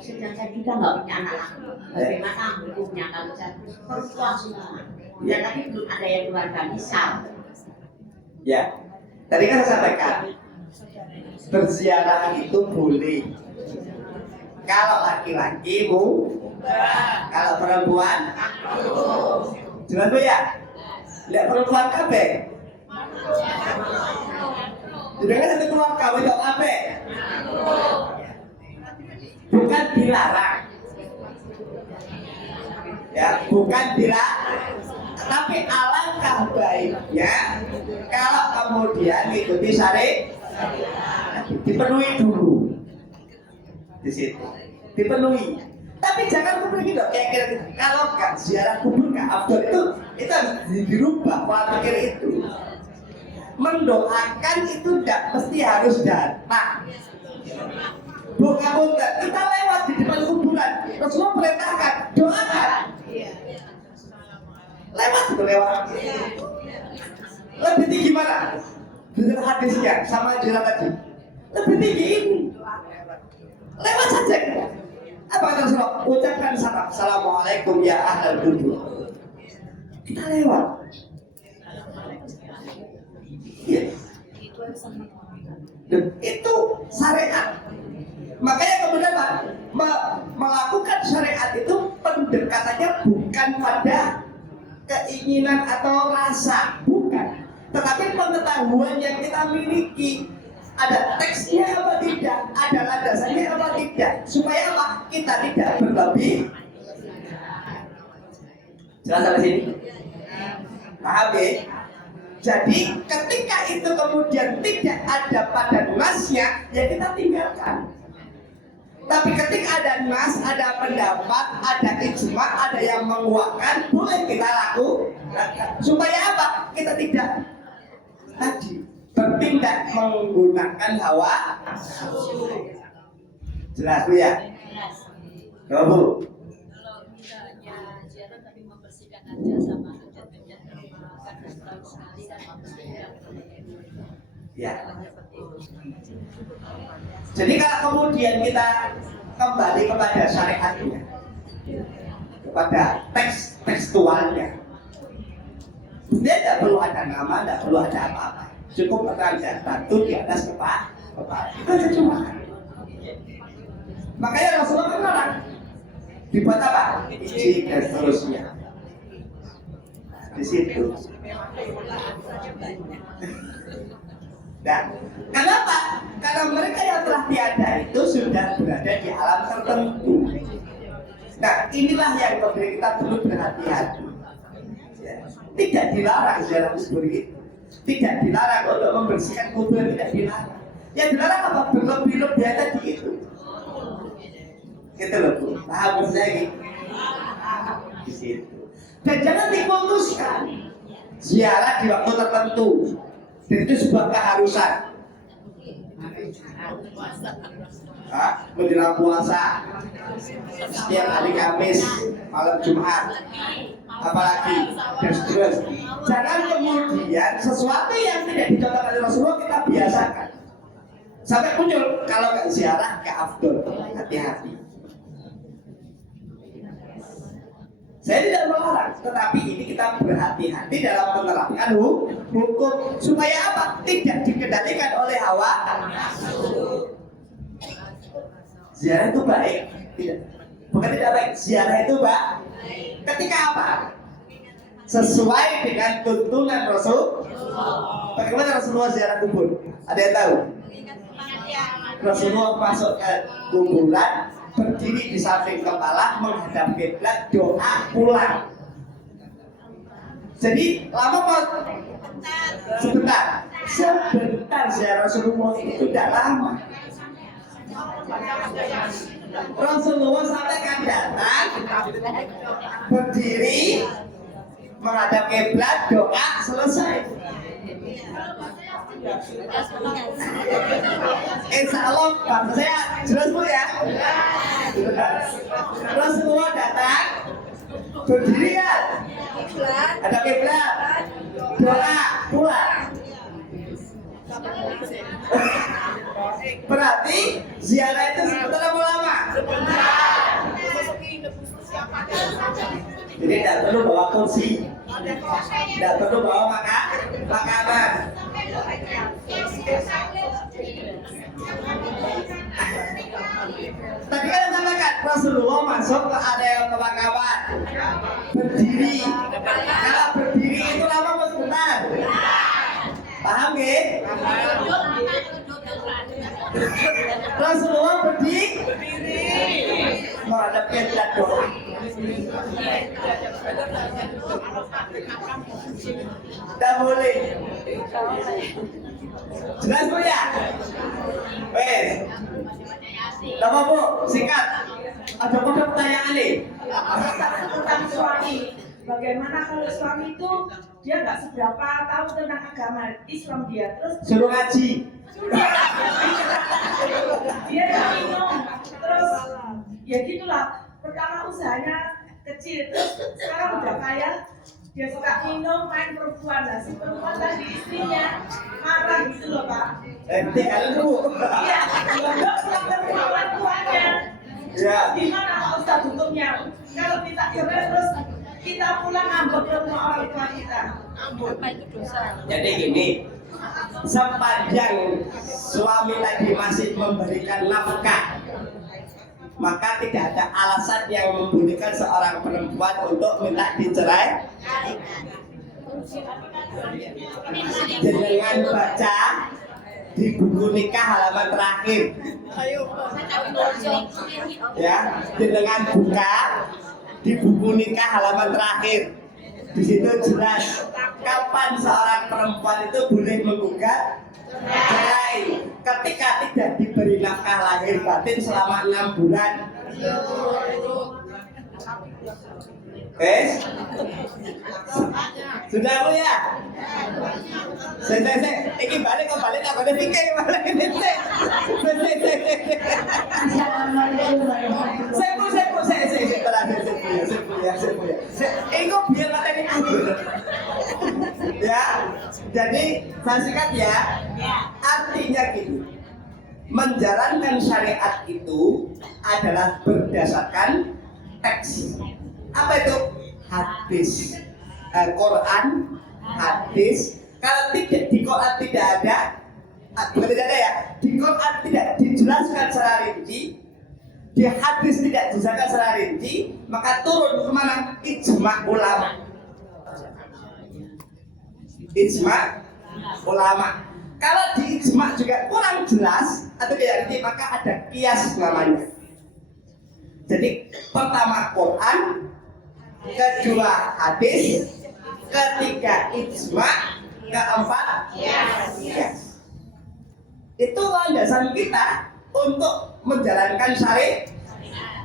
sedangkan kita nggak punya anak, bagaimana hukumnya kalau perempuan semua? Dan tadi belum ada yang keluarga misal. Ya, tadi kan saya sampaikan berziarah itu boleh. Kalau laki-laki Bu, kalau perempuan, jelas Bu ya. Lihat perempuan kabeh. Sudah kan satu keluarga itu apa? Bukan dilarang, ya bukan dilarang, tapi alangkah baiknya kalau kemudian ikuti syariat, dipenuhi dulu di situ, dipenuhi. Tapi jangan kubur gitu, kayak kira kalau nggak ziarah kubur nggak afdal itu harus dirubah pola pikir itu. Mendoakan itu tidak mesti harus datang. Bukan kita lewat di depan kuburan, Rasulullah perintahkan doakan. Lewat itu lewat. Lebih tinggi mana? Dengan hadisnya sama jalan tadi. Lebih tinggi ini. Lewat saja. Apa kata Rasulullah? Ucapkan salam. Assalamualaikum ya ahlal kubur. Kita lewat. Ya. Itu syariat. Makanya kemudian melakukan syariat itu pendekatannya bukan pada keinginan atau rasa, bukan, tetapi pengetahuan yang kita miliki. ada teksnya apa tidak, ada landasannya apa tidak, supaya apa? Kita tidak berlebih. Jelas sampai sini? Paham ya? Jadi ketika itu kemudian tidak ada pada nasnya, ya kita tinggalkan. Tapi ketika ada nas, ada pendapat, ada ijma, ada yang menguatkan, boleh kita lakukan. Supaya apa? Kita tidak tadi bertindak menggunakan hawa. Jelas Bu ya? Coba Bu. Kalau misalnya ziarah tapi membersihkan aja sama hajat-hajat kan terlalu sekali kan membersihkan. Ya. Jadi kalau kemudian kita kembali kepada syariatnya, kepada teks tekstualnya, dia tidak perlu ada nama, tidak perlu ada apa-apa, cukup ada batu di atas kepala, itu aja cuma. Makanya Rasulullah kan orang dibuat apa? Ijik dan seterusnya. Di situ. Dan kenapa? Karena mereka yang telah tiada itu sudah berada di alam tertentu. Nah, inilah yang kita perlu berhati-hati. Ya. Tidak dilarang ziarah kubur itu. Tidak dilarang untuk membersihkan kubur, tidak dilarang. Yang dilarang apa? Berlebih-lebih tadi itu. Gitu loh Bu. Paham saya gitu? Di situ. Dan jangan diputuskan ziarah di waktu tertentu. Dan itu sebuah keharusan. Menjelang puasa, setiap hari Kamis, malam Jumat, apalagi dan seterusnya. Jangan kemudian sesuatu yang tidak dicontohkan oleh Rasulullah kita biasakan. Sampai muncul kalau nggak ziarah ke afdol, hati-hati. Saya tidak melarang, tetapi ini kita berhati-hati dalam menerapkan hukum supaya apa? Tidak dikendalikan oleh hawa nafsu. Ziarah itu baik, tidak? Bukan tidak baik. Ziarah itu baik. Ketika apa? Sesuai dengan tuntunan Rasul. Bagaimana Rasulullah ziarah kubur? Ada yang tahu? Rasulullah masuk ke kuburan, berdiri di samping kepala, menghadap kiblat, doa, pulang. Jadi lama kok? Sebentar. Sebentar ziarah Rasulullah itu tidak lama. Rasulullah sampai kan datang, berdiri, menghadap kiblat, doa, selesai. Insya Allah bahasa saya jelas Bu ya. Rasulullah datang, berdiri ya, ada kiblat, doa, pulang. Berarti ziarah itu sebentar atau lama? Jadi tidak perlu bawa kursi, tidak perlu bawa makanan. Tadi kan sampaikan Rasulullah masuk ke area pemakaman, berdiri. Kalau berdiri itu lama atau sebentar? Paham ya? Rasulullah berdiri, menghadap kiblat doa. Tidak boleh. Jelas Bu ya? Wes. Lama Bu, singkat. Ada pertanyaan nih? Tentang suami. Bagaimana kalau suami itu dia nggak seberapa tahu tentang agama Islam dia, terus Suruh ngaji. dia minum, terus ya gitulah. Pertama usahanya kecil, terus sekarang udah kaya, dia suka minum, main perempuan. Nah, si perempuan tadi istrinya marah gitu loh Pak. Tinggal Bu. Iya, nggak pulang ke rumah orang tuanya. Ya. Gimana Pak Ustaz hukumnya? Kalau kita cerai terus kita pulang ngambek ke rumah orang tua kita. Apa itu dosa? Jadi gini, sepanjang suami tadi masih memberikan nafkah, maka tidak ada alasan yang membolehkan seorang perempuan untuk minta dicerai. Dengan baca di buku nikah halaman terakhir. Ya, dengan buka di buku nikah halaman terakhir. Di situ jelas kapan seorang perempuan itu boleh menggugat cerai ketika tidak diberi nafkah lahir batin selama 6 bulan. Sudah Bu ya? Saya, ini balik ke balik apa nih pikir balik ini saya. Ini kok biar materi itu. Ya, jadi saya singkat ya. Artinya gini, menjalankan syariat itu adalah berdasarkan teks. Apa itu? Hadis. Quran, hadis. Kalau tidak di Quran tidak ada, bukan tidak ada ya. Di Quran tidak dijelaskan secara rinci, di hadis tidak dijelaskan secara rinci, maka turun kemana? Ijma ulama. Ijma ulama. Kalau di ijma juga kurang jelas atau tidak rinci, maka ada kias namanya. Jadi pertama Quran, kedua hadis, ketiga ijma, keempat kias. Itu landasan kita untuk menjalankan syariat,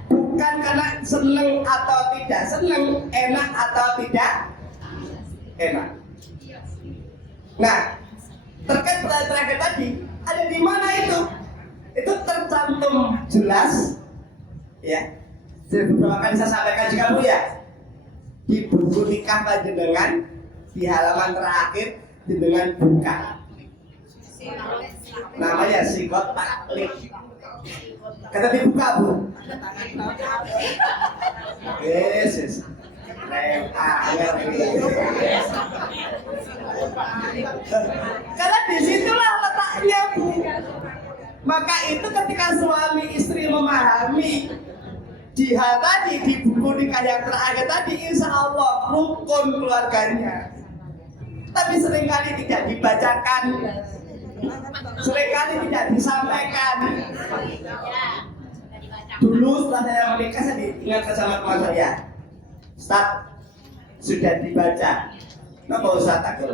bukan karena seneng atau tidak seneng, enak atau tidak enak. Nah, terkait pertanyaan terakhir tadi, ada di mana itu? Itu tercantum jelas, ya. Beberapa kali saya sampaikan juga Bu ya. Di buku nikah panjenengan di halaman terakhir dengan buka namanya sikot taklif. Kata dibuka Bu. Yesus. Karena disitulah letaknya Bu. Maka itu ketika suami istri memahami di hal tadi, di buku nikah yang terakhir tadi, insya Allah rukun keluarganya. Tapi seringkali tidak dibacakan, seringkali tidak disampaikan. Dulu setelah saya menikah, saya diingatkan sama teman saya, Ustaz, sudah dibaca. Kenapa Ustaz takut?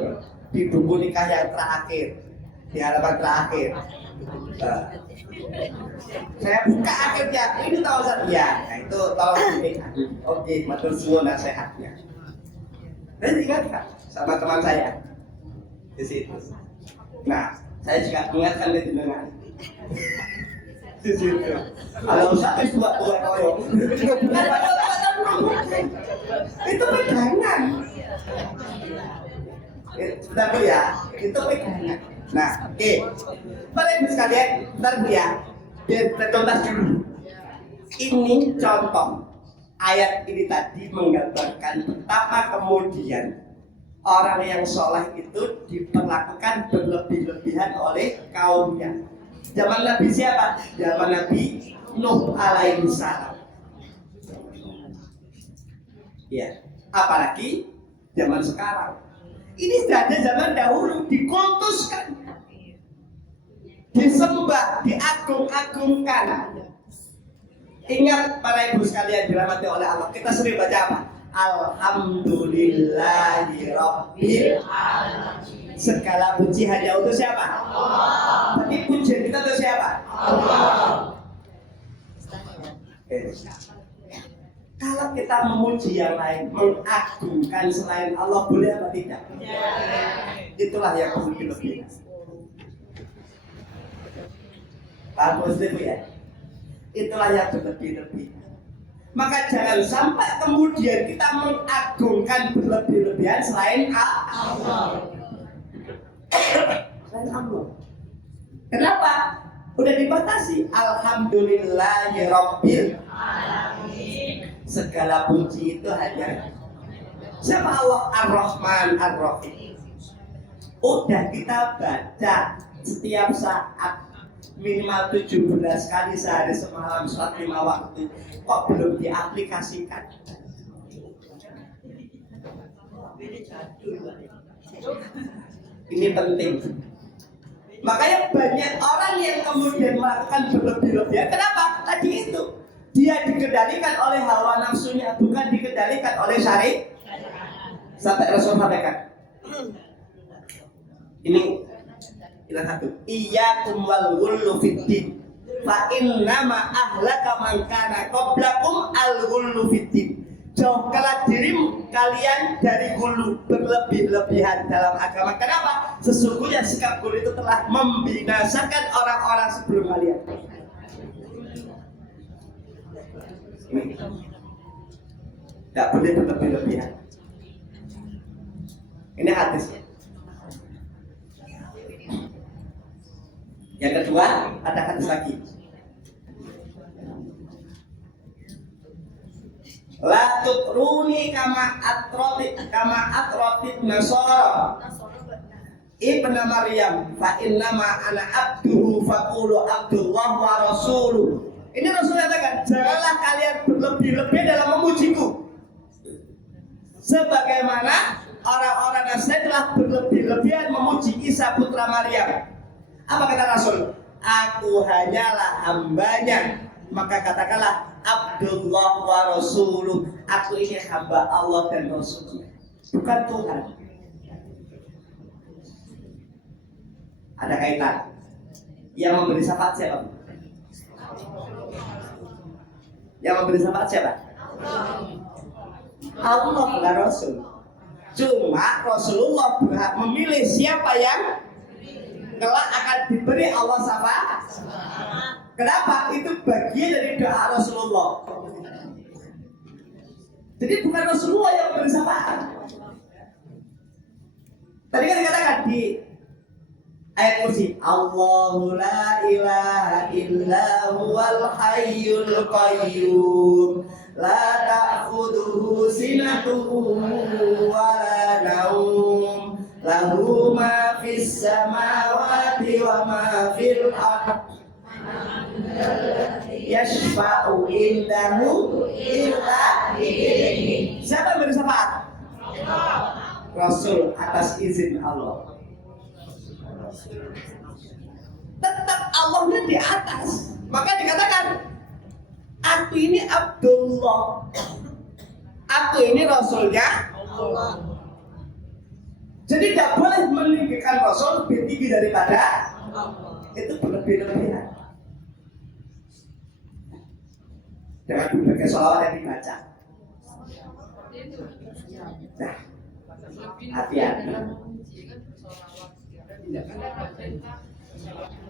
Di buku nikah yang terakhir, di halaman terakhir. Saya buka akhirnya, ini tahu Ustaz ya. Nah itu tolong ini. Oke, matur suwun nasihatnya. Dan ingatkan sama teman saya di situ. Nah, saya juga ingatkan ke jenengan di situ. Kalau Ustaz itu tua koyo. Itu pegangan. Sebentar Bu ya, itu pegangan. Nah, oke. Para ibu sekalian, bentar Bu ya. Biar tertuntas dulu. Ini contoh ayat ini tadi menggambarkan betapa kemudian orang yang soleh itu diperlakukan berlebih-lebihan oleh kaumnya. Zaman Nabi siapa? Zaman Nabi Nuh alaihi salam. Ya, apalagi zaman sekarang. Ini sudah ada zaman dahulu, dikultuskan, disembah, diagung-agungkan. Ingat para ibu sekalian dirahmati oleh Allah, kita sering baca apa? Alhamdulillahirabbil alamin. Segala puji hanya untuk siapa? Allah. Tapi pujian kita untuk siapa? Allah. Kalau kita memuji yang lain, mengagungkan selain Allah, boleh apa tidak? Itulah yang berlebih-lebihan. Bagus itu ya. Itulah yang berlebih-lebihan. Maka jangan sampai kemudian kita mengagungkan berlebih-lebihan selain Allah. Selain Allah. Kenapa? Udah dibatasi. Alhamdulillahirabbil alamin. Segala puji itu hanya siapa? Allah Ar-Rahman Ar-Rahim. Udah kita baca setiap saat minimal 17 kali sehari semalam sholat 5 waktu, kok belum diaplikasikan? Ini penting. Makanya banyak orang yang kemudian melakukan berlebih-lebihan. Kenapa? Tadi itu dia dikendalikan oleh hawa nafsunya, bukan dikendalikan oleh syariat. Sampai Rasul sampaikan. Ini satu. Iyyakum wal ghullu fiddin. Fa innama ahlaka man kana qablakum al ghullu fiddin. Jauhkanlah dirimu kalian dari ghulu, berlebih-lebihan dalam agama. Kenapa? Sesungguhnya sikap ghulu itu telah membinasakan orang-orang sebelum kalian. Tidak boleh berlebih-lebihan. Ini hadisnya. Yang kedua, ada hadis lagi. La tutruni kama atrotit nasara Ibnu Maryam fa innama ana abduhu faqulu abdullah wa rasuluh. Ini Rasul katakan, janganlah kalian berlebih-lebih dalam memujiku sebagaimana orang-orang Nasrani telah berlebih-lebihan memuji Isa putra Maryam. Apa kata Rasul? Aku hanyalah hambanya. Maka katakanlah Abdullah wa Rasuluh. Aku ini hamba Allah dan Rasulnya, bukan Tuhan. Ada kaitan. Yang memberi syafaat siapa? Yang memberi syafaat siapa? Allah bukan Rasul. Cuma Rasulullah berhak memilih siapa yang kelak akan diberi Allah syafaat. Kenapa? Itu bagian dari doa Rasulullah. Jadi bukan Rasulullah yang memberi syafaat. Tadi kan dikatakan di ayat kursi, Allahu la ilaha illa huwal hayyul qayyum la ta'khudhuhu sinatun wa la naum lahu ma fis samawati wa ma fil ardh yashfa'u indahu illa bi'idhnihi. Siapa yang beri syafaat? Rasul atas izin Allah. Tetap Allahnya di atas. Maka dikatakan, aku ini Abdullah, aku ini Rasulnya Allah. Jadi tidak boleh meninggikan Rasul lebih tinggi daripada Allah. Itu berlebih-lebihan. Dengan berbagai sholawat yang dibaca. Nah, hati-hati.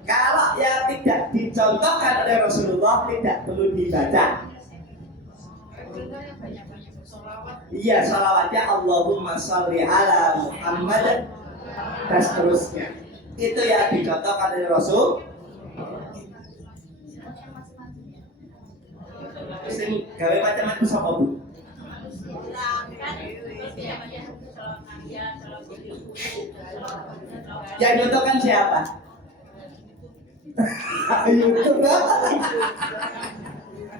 Kalau yang tidak dicontohkan oleh Rasulullah tidak perlu dibaca. Iya, sholawatnya Allahumma sholli ala Muhammad dan seterusnya. Itu yang dicontohkan oleh Rasul. Sing gawe macam-macam sapa Bu? Yang contohkan siapa? YouTube.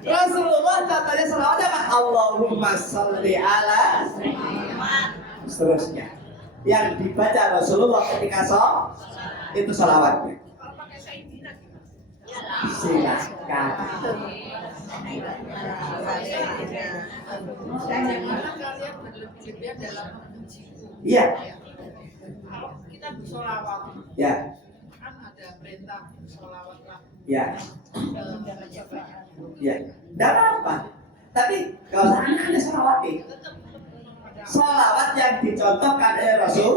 Rasulullah contohnya selawat apa? Allahumma sholli ala seterusnya. Yang dibaca Rasulullah ketika sholat itu selawatnya. Silakan. Iya. Kalau kita bersolawat, ya. Kan ada perintah solawatlah. Ya. Ya. Tidak apa. Tapi kalau seandainya ada solawat, solawat yang dicontohkan oleh Rasul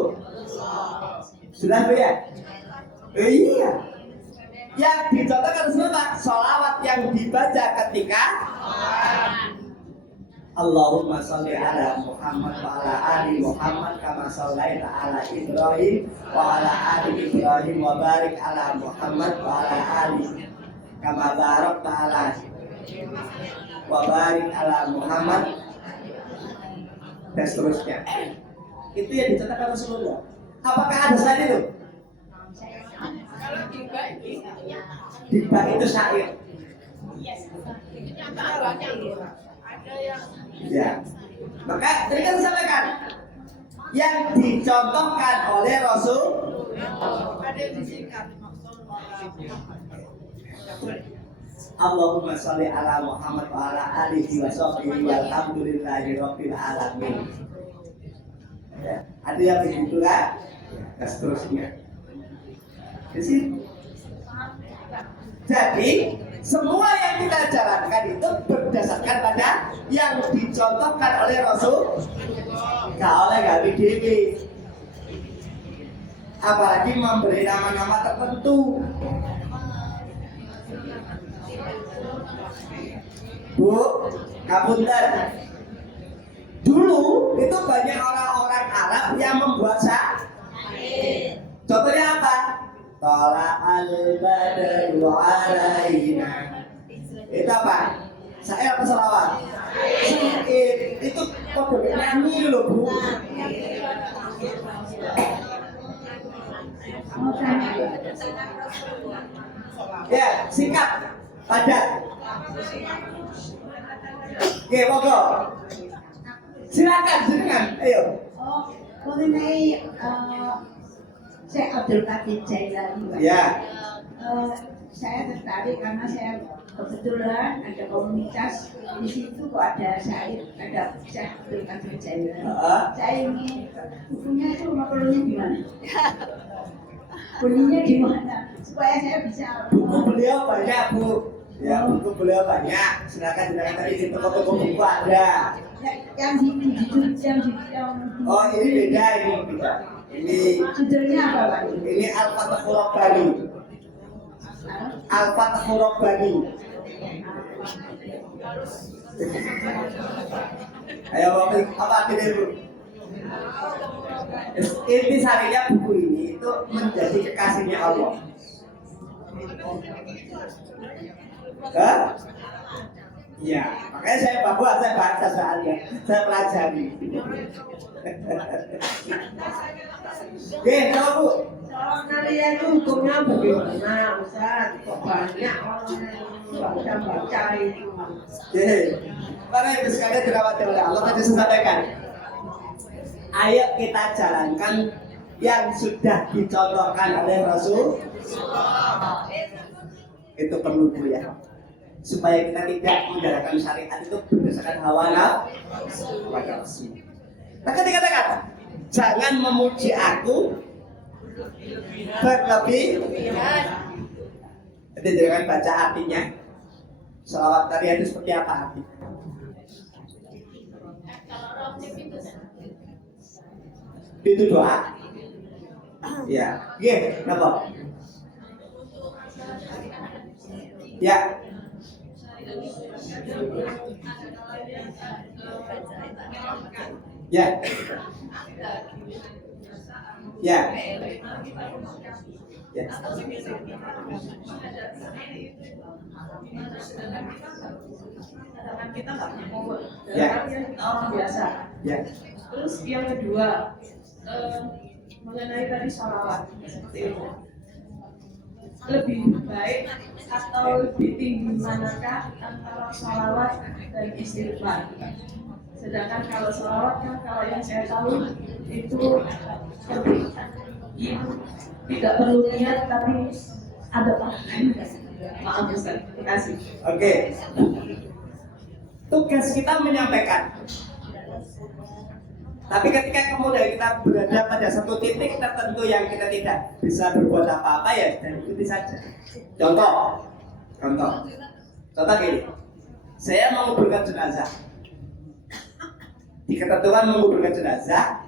sudah ya. Iya. Yang dicontohkan Rasulullah solawat yang dibaca ketika Allahumma sholli ala Muhammad wa ala ali Muhammad kama shallaita ala Ibrahim wa ala ali Ibrahim wa barik ala Muhammad wa ala ali kama barakta ala wa barik ala Muhammad dan seterusnya. Itu yang dicontohkan Rasulullah. Apakah ada selain itu? Kalau Diba itu syair. ada yang Ya. Maka tadi kan disampaikan yang dicontohkan oleh Rasul ada yang disingkat. Allahumma sholli ala Muhammad wa ala alihi wa sahbihi walhamdulillahi rabbil alamin. Ya, ada yang begitu kan? Dan seterusnya. Di sini. Jadi semua yang kita jalankan itu berdasarkan pada yang dicontohkan oleh Rasul, gak oleh Nabi Dewi. Apalagi memberi nama-nama tertentu. Bu, ngapunten. Dulu itu banyak orang-orang Arab yang membuat syair. Contohnya apa? Tala al-badru alaina. Itu apa? Syair apa selawat? Syair. Itu kode nyanyi loh, Bu. Ya, singkat, padat. Oke, monggo. Silakan, silakan. Ayo. Mengenai Syekh Abdul Qadir Jailani, Ya. saya tertarik karena saya kebetulan ada komunitas di situ kok ada syair, ada Syekh Abdul Qadir Jailani. Saya ingin bukunya itu perlunya gimana? Bunyinya gimana? Supaya saya bisa. Buku beliau banyak, Bu. Ya, buku beliau banyak. Silakan tadi di toko-toko buku ada. Yang Oh, ini beda, ini beda. Ini judulnya apa, Pak? ini Al-Fatihur Rabbani. Al-Fatihur Rabbani. Ayo, apa artinya, Bu? Inti sarinya buku ini itu menjadi kekasihnya Allah. Hah? Iya, makanya saya baca soalnya, saya pelajari. Oke, tahu Bu? Soal kalian itu hukumnya bagaimana, Ustaz? Kok banyak orang yang baca itu? Oke, para ibu sekalian dirahmati oleh Allah, tadi saya sampaikan. Ayo kita jalankan yang sudah dicontohkan oleh Rasul. Itu perlu, Bu, ya. Supaya kita tidak menjalankan syariat itu berdasarkan hawa nafsu. Maka dikatakan, jangan memuji aku berlebih. Jadi jangan baca artinya. Selawat tadi itu seperti apa arti? Itu doa. Ya, iya, kenapa? Ya. Ya. Ya. Ya. Sedangkan kita nggak mau, Ya. kita orang biasa. Ya. Terus yang kedua, mengenai tadi sholawat seperti itu, lebih baik atau lebih tinggi manakah antara sholawat dan istighfar? Sedangkan kalau sholawat kan kalau yang saya tahu itu tidak perlu niat tapi ada pahalanya. Maaf Ustaz, terima kasih. Oke. Tugas kita menyampaikan. Tapi ketika kemudian kita berada pada satu titik tertentu yang kita tidak bisa berbuat apa-apa, ya dan ikuti saja. Contoh gini. Saya menguburkan jenazah. Di ketentuan menguburkan jenazah,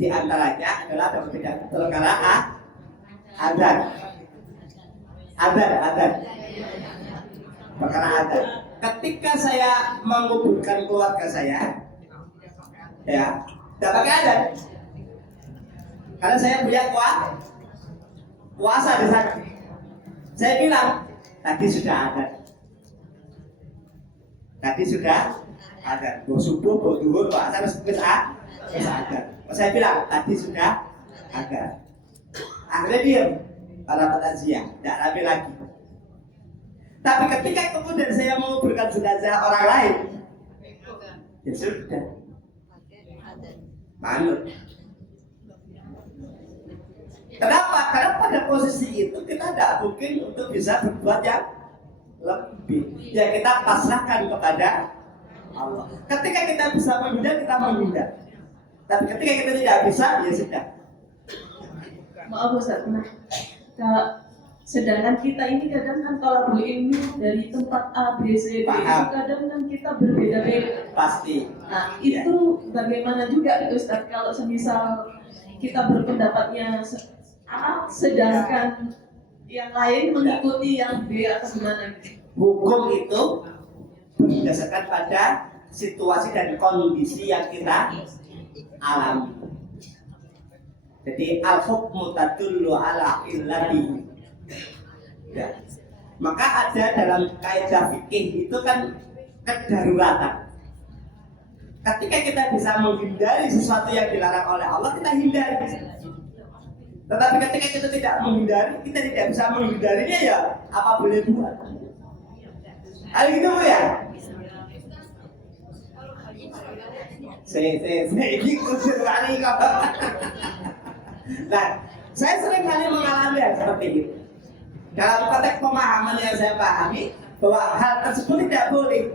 di antaranya adalah dapat tidak terkala adan. Perkara adan. Ketika saya menguburkan keluarga saya, ya, tidak pakai adat. Karena saya punya kuasa di sana. Saya bilang, tadi sudah ada. Mau subuh, mau duhur, mau asar, bisa ada. Saya bilang, tadi sudah ada. Akhirnya diam para pengajian, tidak rapi lagi. Tapi ketika kemudian saya mau menguburkan jenazah orang lain, ya sudah. Manut. Kenapa? Karena pada posisi itu kita tidak mungkin untuk bisa berbuat yang lebih. Ya kita pasrahkan kepada Allah. Ketika kita bisa menghindar, kita menghindar. Tapi ketika kita tidak bisa, ya sudah. Maaf Ustaz, sedangkan kita ini kadang kan kalau ilmu dari tempat A, B, C, D, Paham. kadang kan kita berbeda-beda. Pasti. Nah, itu bagaimana juga Ustaz kalau semisal kita berpendapatnya A, sedangkan yang lain mengikuti yang B atau gimana gitu. Hukum itu berdasarkan pada situasi dan kondisi yang kita alami. Jadi al-hukmu tadullu ala illatihi. Ya. Maka ada dalam kaidah fikih itu kan kedaruratan. Ketika kita bisa menghindari sesuatu yang dilarang oleh Allah, kita hindari. Tetapi ketika kita tidak menghindari, kita tidak bisa menghindarinya, ya apa boleh buat. Hal itu ya. Saya kusir kali kok. Nah, saya sering kali mengalami hal seperti itu. Dalam konteks pemahaman yang saya pahami bahwa hal tersebut tidak boleh.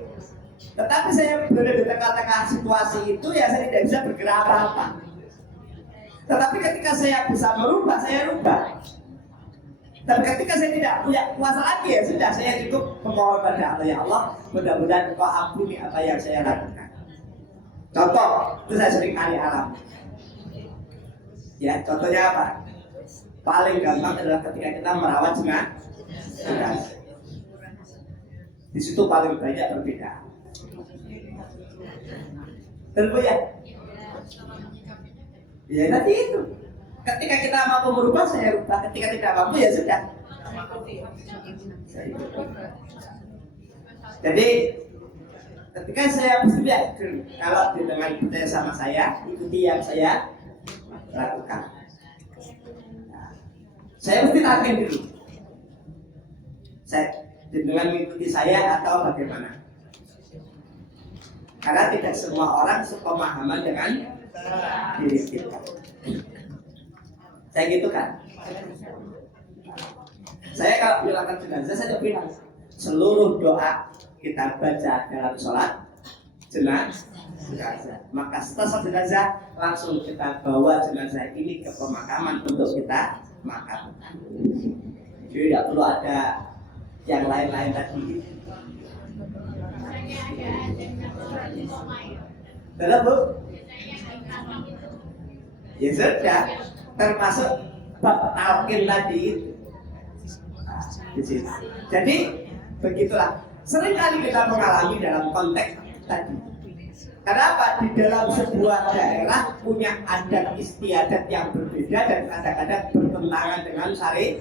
Tetapi saya berada di tengah-tengah situasi itu, ya saya tidak bisa bergerak apa-apa. Tetapi ketika saya bisa merubah, saya rubah. Tapi ketika saya tidak punya kuasa lagi, ya sudah, saya cukup memohon pada Allah, ya Allah, mudah-mudahan Engkau ampuni apa yang saya lakukan. Contoh, itu saya sering kali alami. Ya, contohnya apa? Paling gampang adalah ketika kita merawat jenazah. Di situ paling banyak perbedaan. Tentu ya. Ya nanti itu. Ketika kita mampu merubah, saya rubah. Ketika tidak mampu, ya sudah. Jadi ketika saya bersedia, kalau dengan percaya sama saya, ikuti yang saya lakukan. Saya mesti taken dulu. Saya dengan mengikuti saya atau bagaimana? Karena tidak semua orang sepemahaman dengan diri kita. Saya gitu kan. Saya kalau bilangan jenazah, saya bilang seluruh doa kita baca dalam sholat jenazah. Maka setelah sholat jenazah, langsung kita bawa jenazah ini ke pemakaman untuk kita makamkan. Jadi tidak perlu ada yang lain-lain tadi. Betul Bu? Ya sudah, termasuk bab talqin tadi itu. Jadi begitulah. Seringkali kita mengalami dalam konteks tadi. Kenapa? Di dalam sebuah daerah punya adat istiadat yang berbeda dan kadang-kadang bertentangan dengan syariat.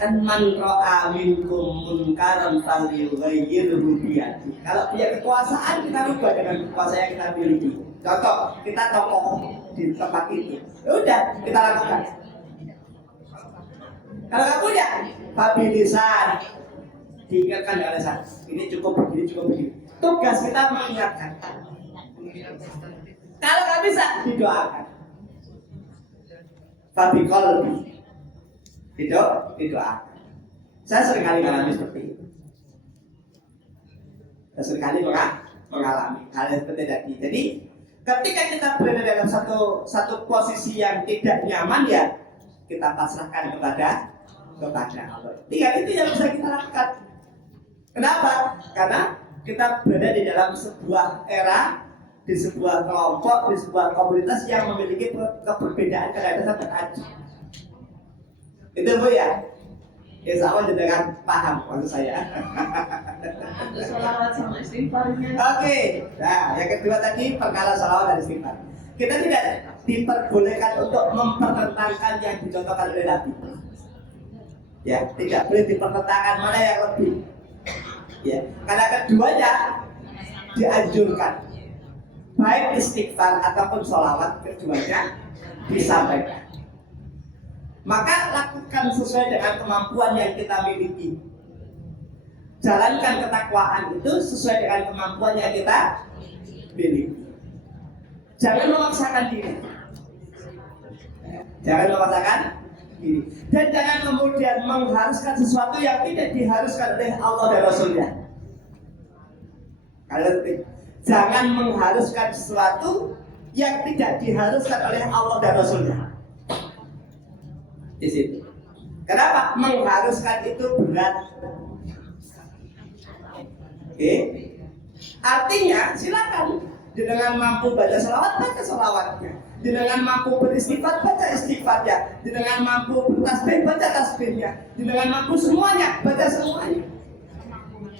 Kan man ra'a minkum munkaran falyughayyirhu biyadihi. Kalau punya kekuasaan, kita rubah dengan kekuasaan yang kita miliki. Contoh, kita tokoh di tempat itu, ya udah kita lakukan. Kalau nggak punya, pabilisan diingatkan dengan lisan. Ini cukup begini, cukup begini. Tugas kita mengingatkan. Kalau nggak bisa, didoakan. Fabiqolbi, didoakan. Saya sering kali mengalami seperti itu. Saya sering kali mengalami hal yang seperti tadi. Jadi ketika kita berada dalam satu posisi yang tidak nyaman, ya kita pasrahkan kepada Allah. Tinggal itu yang bisa kita lakukan. Kenapa? Karena kita berada di dalam sebuah era, di sebuah kelompok, di sebuah komunitas yang memiliki keberbedaan kadang-kadang beradu. Itu Bu ya. Insya Allah dengan paham maksud saya. Salawat sama istighfarnya. Oke. Nah, yang kedua tadi perkara salawat dan istighfar. Kita tidak diperbolehkan untuk mempertentangkan yang dicontohkan oleh Nabi. Ya, tidak boleh dipertentangkan mana yang lebih. Ya, karena keduanya dianjurkan. Baik istighfar ataupun salawat, keduanya disampaikan. Maka lakukan sesuai dengan kemampuan yang kita miliki. Jalankan ketakwaan itu sesuai dengan kemampuan yang kita pilih. Jangan memaksakan diri. Jangan memaksakan diri. Dan jangan kemudian mengharuskan sesuatu yang tidak diharuskan oleh Allah dan Rasulnya. Jangan mengharuskan sesuatu yang tidak diharuskan oleh Allah dan Rasulnya. Di situ. Kenapa? Mengharuskan itu berat. Oke. Artinya silakan. Dengan mampu baca selawat, baca selawatnya. Dengan mampu beristighfar, baca istighfarnya. Dengan mampu bertasbih, baca tasbihnya. Dengan mampu semuanya, baca semuanya.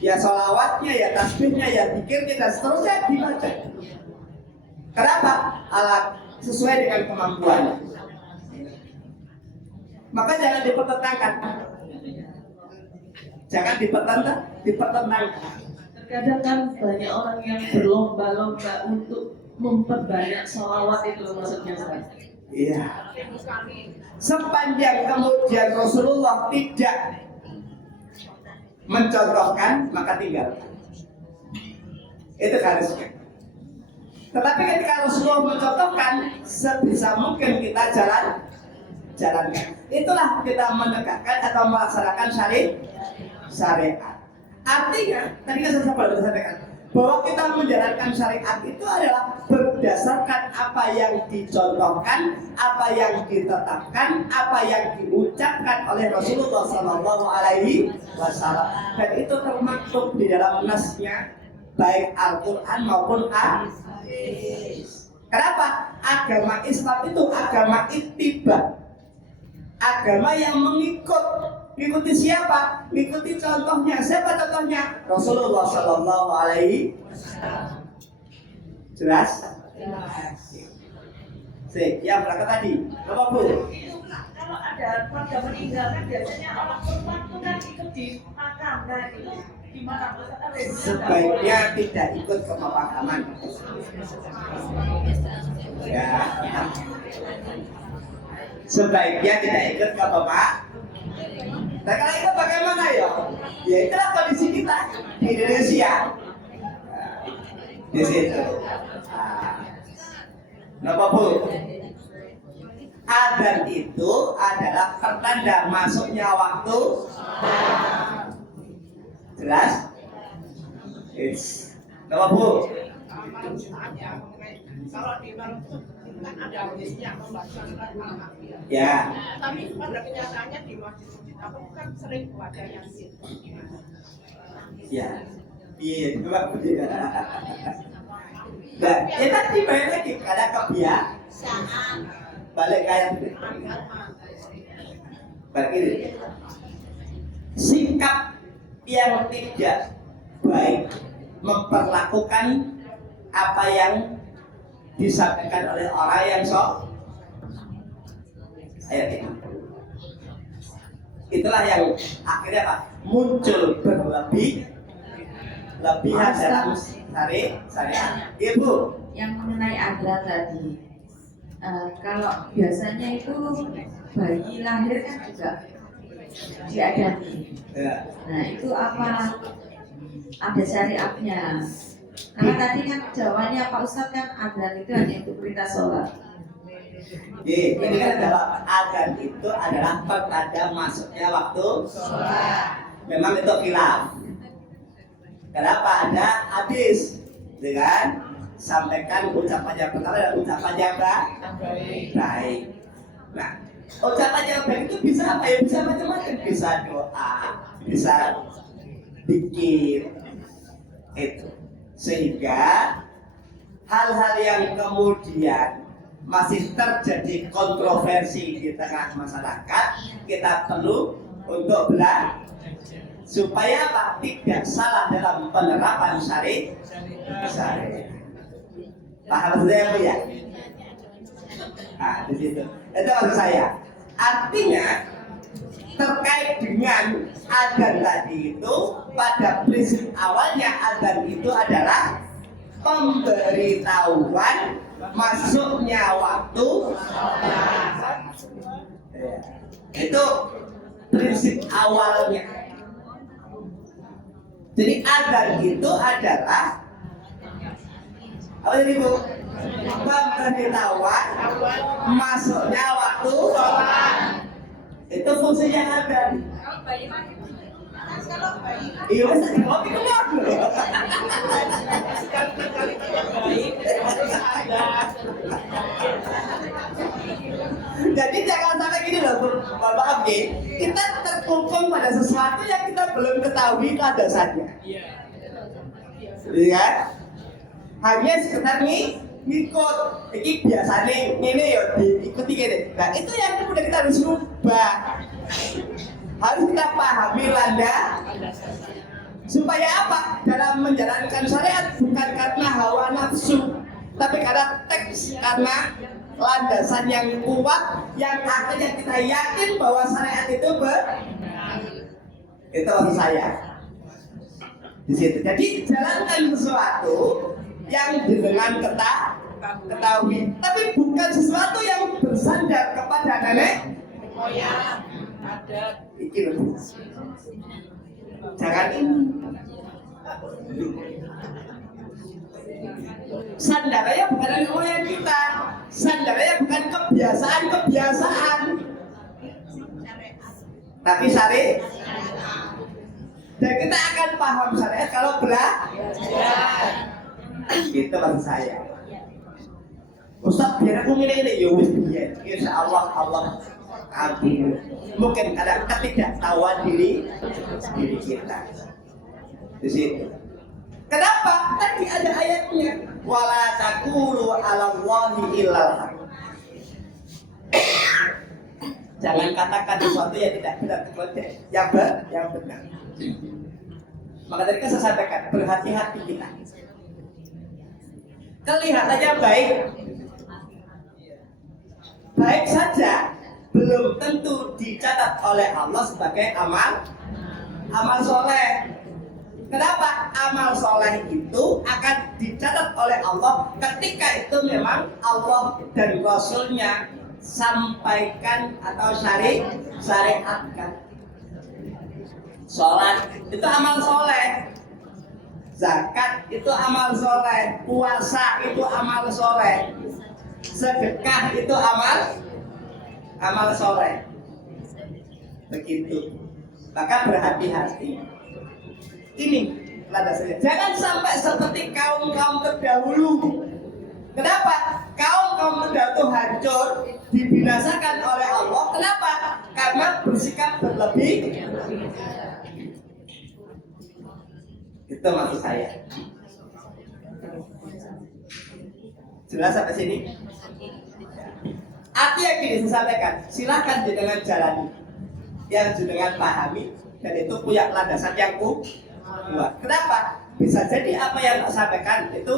Ya selawatnya, ya tasbihnya, ya zikirnya, dan seterusnya dibaca. Kenapa? Alat sesuai dengan kemampuannya. Maka jangan dipertentangkan. Jangan dipertentangkan. Terkadang kan banyak orang yang berlomba-lomba untuk memperbanyak sholawat itu maksudnya Ustaz. Iya. Sepanjang kemudian Rasulullah tidak mencontohkan, maka tinggalkan. Itu harusnya. Tetapi ketika Rasulullah mencontohkan, sebisa mungkin kita jalankan. Itulah kita menegakkan atau melaksanakan syariat. Artinya, tadi kan saya sampaikan bahwa kita menjalankan syariat itu adalah berdasarkan apa yang dicontohkan, apa yang ditetapkan, apa yang diucapkan oleh Rasulullah SAW, dan itu termaktub di dalam nasnya, baik Al-Quran maupun hadis. Kenapa? Agama Islam itu agama ittiba, agama yang mengikuti siapa? Mengikuti contohnya. Siapa contohnya? Rasulullah SAW. Jelas? Yang berangkat tadi, apa Bu? Kalau ada keluarga meninggal kan biasanya orang korban itu kan ikut di makam. Nah itu gimana Ustaz? Sebaiknya tidak ikut ke pemakaman. Ya. Sebaiknya tidak ikut ke pemakaman. Nah kalau itu bagaimana ya? Ya itulah kondisi kita di Indonesia. Di situ. Kenapa Bu? Adzan itu adalah pertanda masuknya waktu. Jelas? Yes. Kenapa Bu? Kalau di kan ada hadisnya membacakan al-Anbiya. Ya. Tapi pada kenyataannya di masjid apa kan sering baca Yasin. Ya. Iya, coba begitu. Nah, ya tadi balik lagi ada kebiasaan. Balik kayak balik ini. Sikap yang tidak baik memperlakukan apa yang disampaikan oleh orang yang sok ayat ini. Itulah yang akhirnya Pak muncul berlebihan dalam syariat. Ibu Yang mengenai adzan tadi, kalau biasanya itu bayi lahir kan juga diadani. ya. Nah itu apa? Ada syariatnya. Karena tadi kan jawabannya Pak Ustadz kan adzan itu hanya untuk perintah sholat. Ini kan adalah adzan itu adalah pertanda masuknya waktu sholat. Memang itu khilaf. Kenapa ada hadis dengan sampaikan ucapan yang pertama dan ucapan yang baik. Nah, ucapan yang baik itu bisa apa ya? Bisa macam-macam. Bisa doa, bisa zikir itu. Sehingga hal-hal yang kemudian masih terjadi kontroversi di tengah masyarakat, kita perlu untuk belajar supaya apa? Tidak salah dalam penerapan syariat. Paham saya Bu ya? Nah, di situ. Itu maksud saya. Artinya terkait dengan adzan tadi itu, pada prinsip awalnya adzan itu adalah pemberitahuan masuknya waktu. Itu prinsip awalnya. Jadi adzan itu adalah Apa tadi Bu? Pemberitahuan masuknya waktu sholat. Itu fungsinya ada. Iya, wes tak ngopi keluar. Jadi jangan sampai gini loh, maaf ya. Kita terkungkung pada sesuatu yang kita belum ketahui landasannya. Iya. Hanya sekedar ngikut. Ini biasanya ini ya diikuti gini. Nah itu yang kemudian kita harus rubah. Harus kita pahami supaya apa? Dalam menjalankan syariat bukan karena hawa nafsu, tapi karena teks, karena landasan yang kuat yang akhirnya kita yakin bahwa syariat itu benar. Itu maksud saya. Di situ. Jadi jalankan sesuatu yang dengan ketahui, tapi bukan sesuatu yang bersandar kepada nenek moyang. Iki loh. Jangan ini. Sandarnya bukan nenek moyang kita. Sandarnya bukan kebiasaan. Tapi syariat. Dan kita akan paham syariat kalau belajar. Itu maksud saya. Ustaz biar aku ini ya wis biar. Insyaallah Allah ampun. Mungkin ada ketidaktahuan diri kita. Di situ. Kenapa? Tadi ada ayatnya. Wala taqulu 'alallahi illal haq. Jangan katakan sesuatu yang tidak benar kecuali yang benar. Maka tadi kan saya sampaikan berhati-hati kita. Kelihatannya baik saja belum tentu dicatat oleh Allah sebagai amal soleh. Kenapa? Amal soleh itu akan dicatat oleh Allah ketika itu memang Allah dan Rasulnya sampaikan atau syariatkan. Sholat itu amal soleh, zakat itu amal soleh, puasa itu amal soleh, sedekah itu amal soleh. Begitu. Maka berhati-hati. Ini landasannya. Jangan sampai seperti kaum-kaum terdahulu. Kenapa? Kaum-kaum terdahulu hancur, dibinasakan oleh Allah. Kenapa? Karena bersikap berlebih. Itu maksud saya. Jelas sampai sini? Arti yang ingin saya sampaikan, silakan jenengan jalani, yang jenengan pahami, dan itu punya landasan yang kuat. Kenapa? Bisa jadi apa yang saya sampaikan itu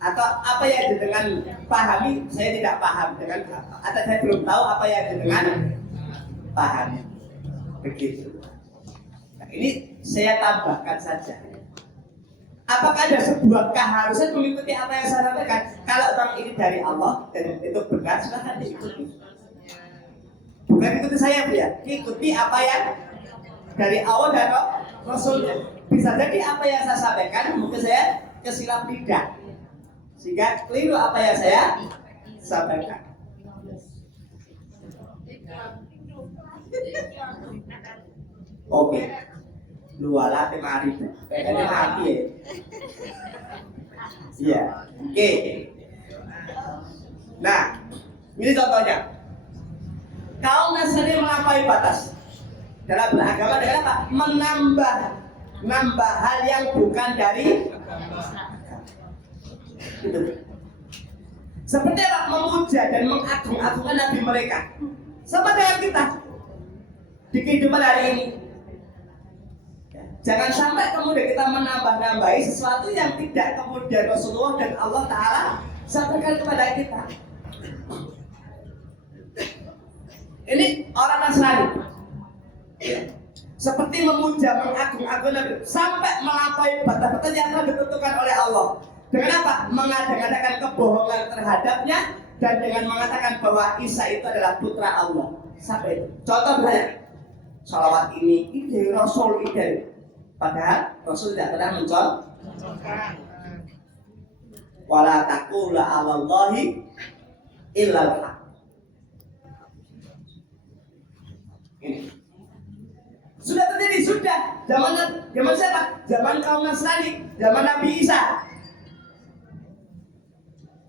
atau apa yang jenengan pahami, saya tidak paham dengan apa, atau saya belum tahu apa yang jenengan pahami. Begitu. Nah, ini saya tambahkan saja. Apakah ada sebuah keharusan mengikuti apa yang saya sampaikan? Kalau bang ini dari Allah dan itu benar, silahkan diikuti. Bukan ikuti saya Bu ya, ikuti apa yang dari Allah dan Rasulnya. Bisa jadi apa yang saya sampaikan mungkin saya kesilap lidah, sehingga keliru apa yang saya sampaikan. Oke. Dua latih mari, pengen mati ya. Iya, oke. Nah, ini contohnya. Kaum Nasrani melampaui batas dalam beragama dengan apa? Menambah hal yang bukan dari itu. Seperti apa? Memuja dan mengagung-agungkan Nabi mereka. Sama dengan kita di kehidupan hari ini. Jangan sampai kemudian kita menambah-nambahi sesuatu yang tidak kemudian Rasulullah dan Allah Ta'ala sampaikan kepada kita. Ini orang Nasrani seperti memuja, mengagung-agungkan sampai melampaui batas-batas yang telah ditentukan oleh Allah. Dengan apa? Mengadakan kebohongan terhadapnya dan dengan mengatakan bahwa Isa itu adalah putra Allah. Sampai itu. Contoh banyak. Salawat ini ide Rasul ide. Padahal Rasul tidak pernah mencontohkan. Wala taqulu 'alallahi illal haq. Ini sudah terjadi, sudah zaman siapa? Zaman kaum Nasrani, zaman Nabi Isa.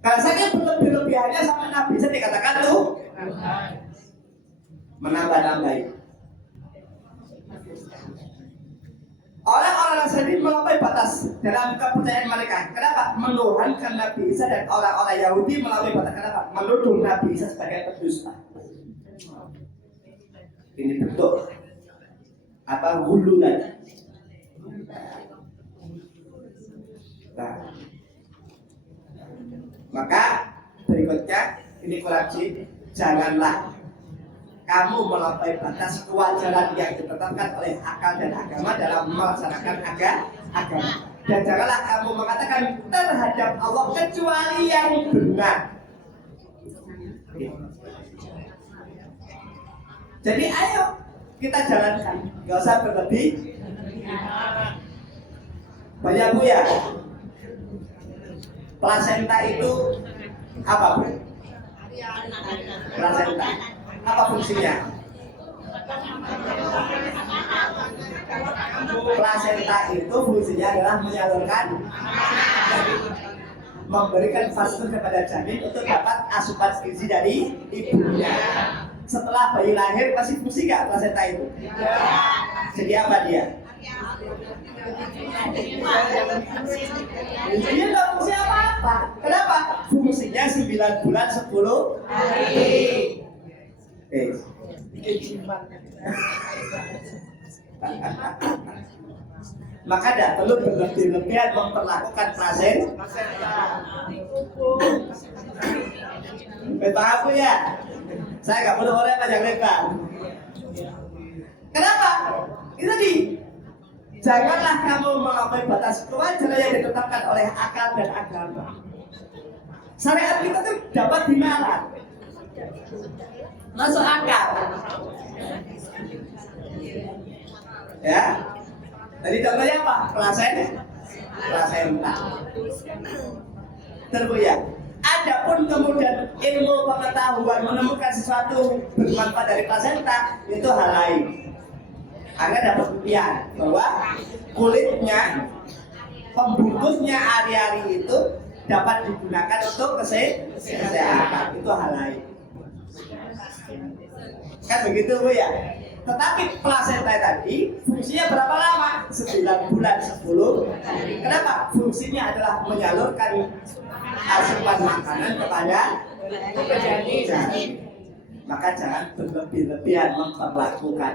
Kalau saking berlebih-lebihannya sama Nabi Isa dikatakan tuh menambah-nambahi. Orang-orang Nasrani melampaui batas dalam kepercayaan mereka. Kenapa? Menuhankan Nabi Isa, dan orang-orang Yahudi melampaui batas. Kenapa? Menuduh Nabi Isa sebagai pendusta. Ini bentuk apa? Hululan. Nah, maka berikutnya ini koreksi, janganlah kamu melampaui batas kewajaran yang ditetapkan oleh akal dan agama dalam melaksanakan agama. Dan janganlah kamu mengatakan terhadap Allah kecuali yang benar. Jadi ayo kita jalankan, nggak usah berlebih. Banyak Bu ya. Plasenta itu apa Bu? Plasenta apa fungsinya? Plasenta itu fungsinya adalah menyalurkan, memberikan fasilitas kepada janin untuk dapat asupan gizi dari ibunya. Setelah bayi lahir pasti fungsi nggak plasenta itu? Jadi apa dia? Dia nggak fungsi apa-apa. Kenapa? Fungsinya 9 bulan 10 hari. Maka tidak perlu berlebih-lebihan memperlakukan plasenta. Paham ya? Saya nggak perlu orang panjang lebar. Kenapa? Itu tadi. Janganlah kamu melampaui batas kewajaran yang ditetapkan oleh akal dan agama. Syariat kita tuh dapat dinalar, masuk akal. Ya. Tadi contohnya apa? Plasenta. Terus ya. Adapun kemudian ilmu pengetahuan menemukan sesuatu bermanfaat dari plasenta itu hal lain. Anda dapat buktian bahwa kulitnya, pembungkusnya ari-ari itu dapat digunakan untuk kesehatan, itu hal lain. Kan begitu Bu ya. Tetapi plasenta tadi fungsinya berapa lama? 9 bulan 10 hari. Kenapa? Fungsinya adalah menyalurkan asupan makanan kepada janin. Maka jangan berlebih-lebihan memperlakukan.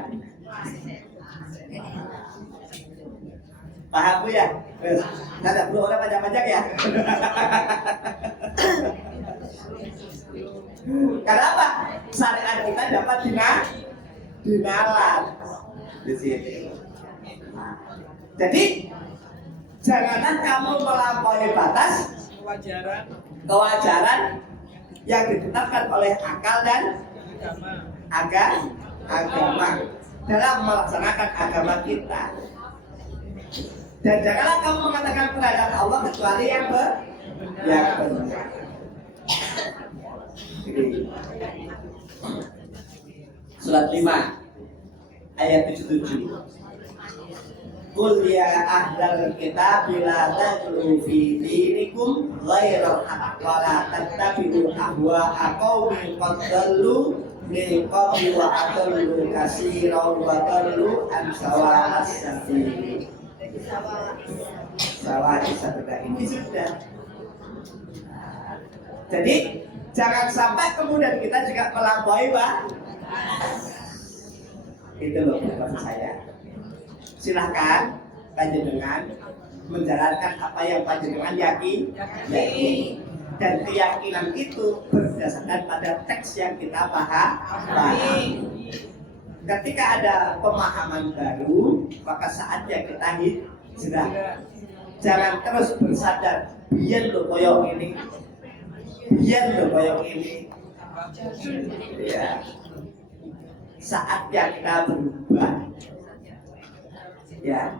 Paham Bu ya? Saya tidak perlu orang panjang-panjang ya. Kenapa? Syariat kita dapat dinalar di sini. Jadi janganlah kamu melampaui batas kewajaran yang ditetapkan oleh akal dan agama dalam melaksanakan agama kita. Dan janganlah kamu mengatakan terhadap Allah kecuali yang benar. Surat 5 ayat 77. Qul ya ahlal kitab la taghlu fi dinikum ghairal haqq wa la tattabi'u ahwa'a qaumin qad dallu min qabli wa adallu katsiran wa dallu an sawa'as sabil. Sawa'is sabil ini sudah. Jadi jangan sampai kemudian kita juga melampaui itu loh maksud saya. Silahkan panjenengan menjalankan apa yang panjenengan yakini, dan keyakinan itu berdasarkan pada teks yang kita pahami. Ketika ada pemahaman baru, maka saatnya kita hijrah. Jangan terus bersandar biyen lho koyo ini, biyen lho koyo ini. Ya. Saatnya kita berubah. Ya,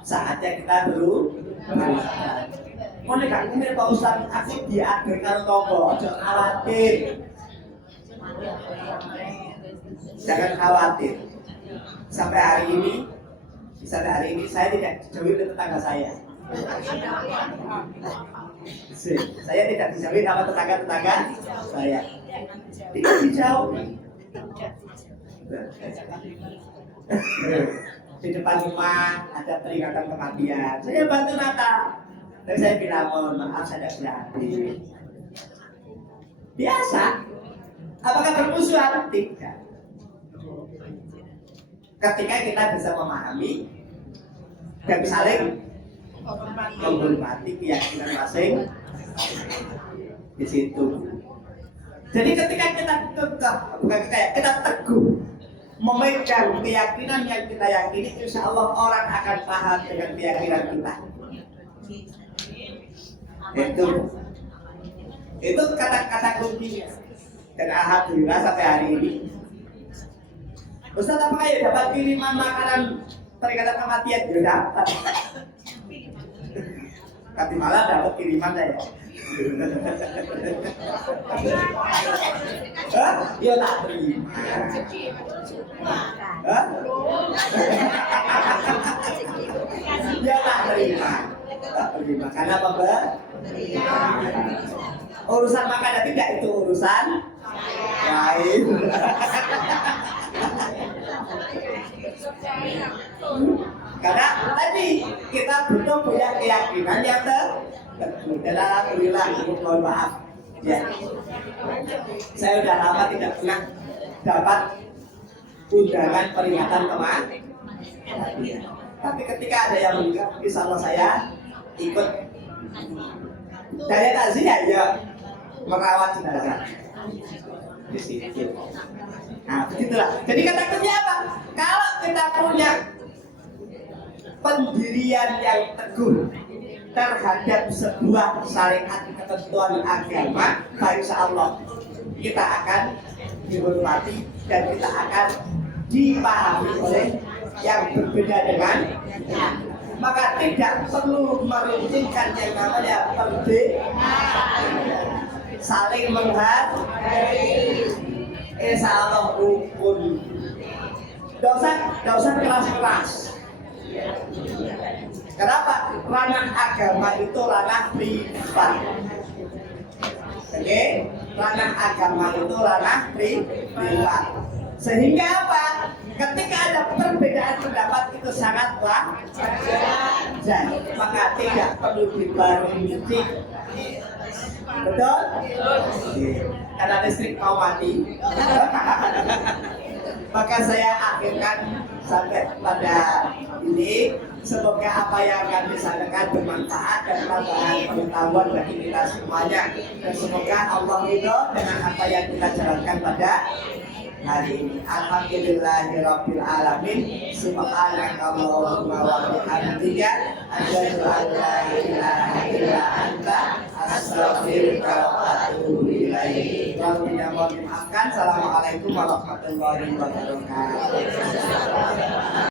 saatnya kita berubah. Mulai gak kumir Pak Ustaz, aku diatur karo tonggo, ojo khawatir. Jangan khawatir. Sampai hari ini saya tidak dijauhi oleh tetangga saya. Saya tidak dijauhi sama tetangga saya. Tidak dijauhi. Di depan rumah ada peringatan kematian. Saya bantu nata. Dan saya bilang, mohon maaf saya tidak berani. Biasa. Apakah bermusuhan? Tidak. Ketika kita bisa memahami dan saling menghormati keyakinan masing di situ. Jadi ketika kita kita teguh memegang keyakinan yang kita yakini, insya Allah orang akan paham dengan keyakinan kita. Itu kata-kata kuncinya. Dan alhamdulillah sampai hari ini, Ustaz apakah ya dapat kiriman makanan peringatan kematian? Ya dapat. Tapi malah dapat kiriman saya. Hah? Ya tak terima. Hah? Ya tak terima. Tak terima. Karena apa, Mbak? Urusan makan tidak itu urusan lain. Karena tadi kita butuh punya keyakinan yang teguh. Dan alhamdulillah, mohon maaf. Ya, saya sudah lama tidak pernah dapat undangan peringatan kematian. Tapi ketika ada yang meninggal, insya Allah saya ikut. Daya takziah ya merawat jenazah. Di situ. Nah, begitulah. Jadi kata kuncinya apa? Kalau kita punya pendirian yang teguh terhadap sebuah syariat ketentuan agama, insya Allah kita akan dihormati dan kita akan dipahami oleh yang berbeda dengan maka tidak perlu meruncingkan yang namanya perbedaan, saling menghargai, insya Allah rukun. Tidak usah keras-keras. Kenapa? Ranah agama itu ranah privat. Oke? Ranah agama itu ranah privat. Sehingga apa? Ketika ada perbedaan pendapat itu sangat wajar, maka tidak perlu dibarengi. Betul? Karena listrik mau mati. Maka saya akhirkan sampai pada ini. Semoga apa yang akan disampaikan bermanfaat dan tambahan pengetahuan bagi kita semuanya. Dan semoga Allah ridho dengan apa yang kita jalankan pada hari ini. Alhamdulillahirabbil alamin. Subhanakallahumma wa bihamdika asyhadu an la ilaha illa anta astaghfiruka wa atubu ilaik. Kalau tidak mau dimaafkan, assalamualaikum warahmatullahi wabarakatuh.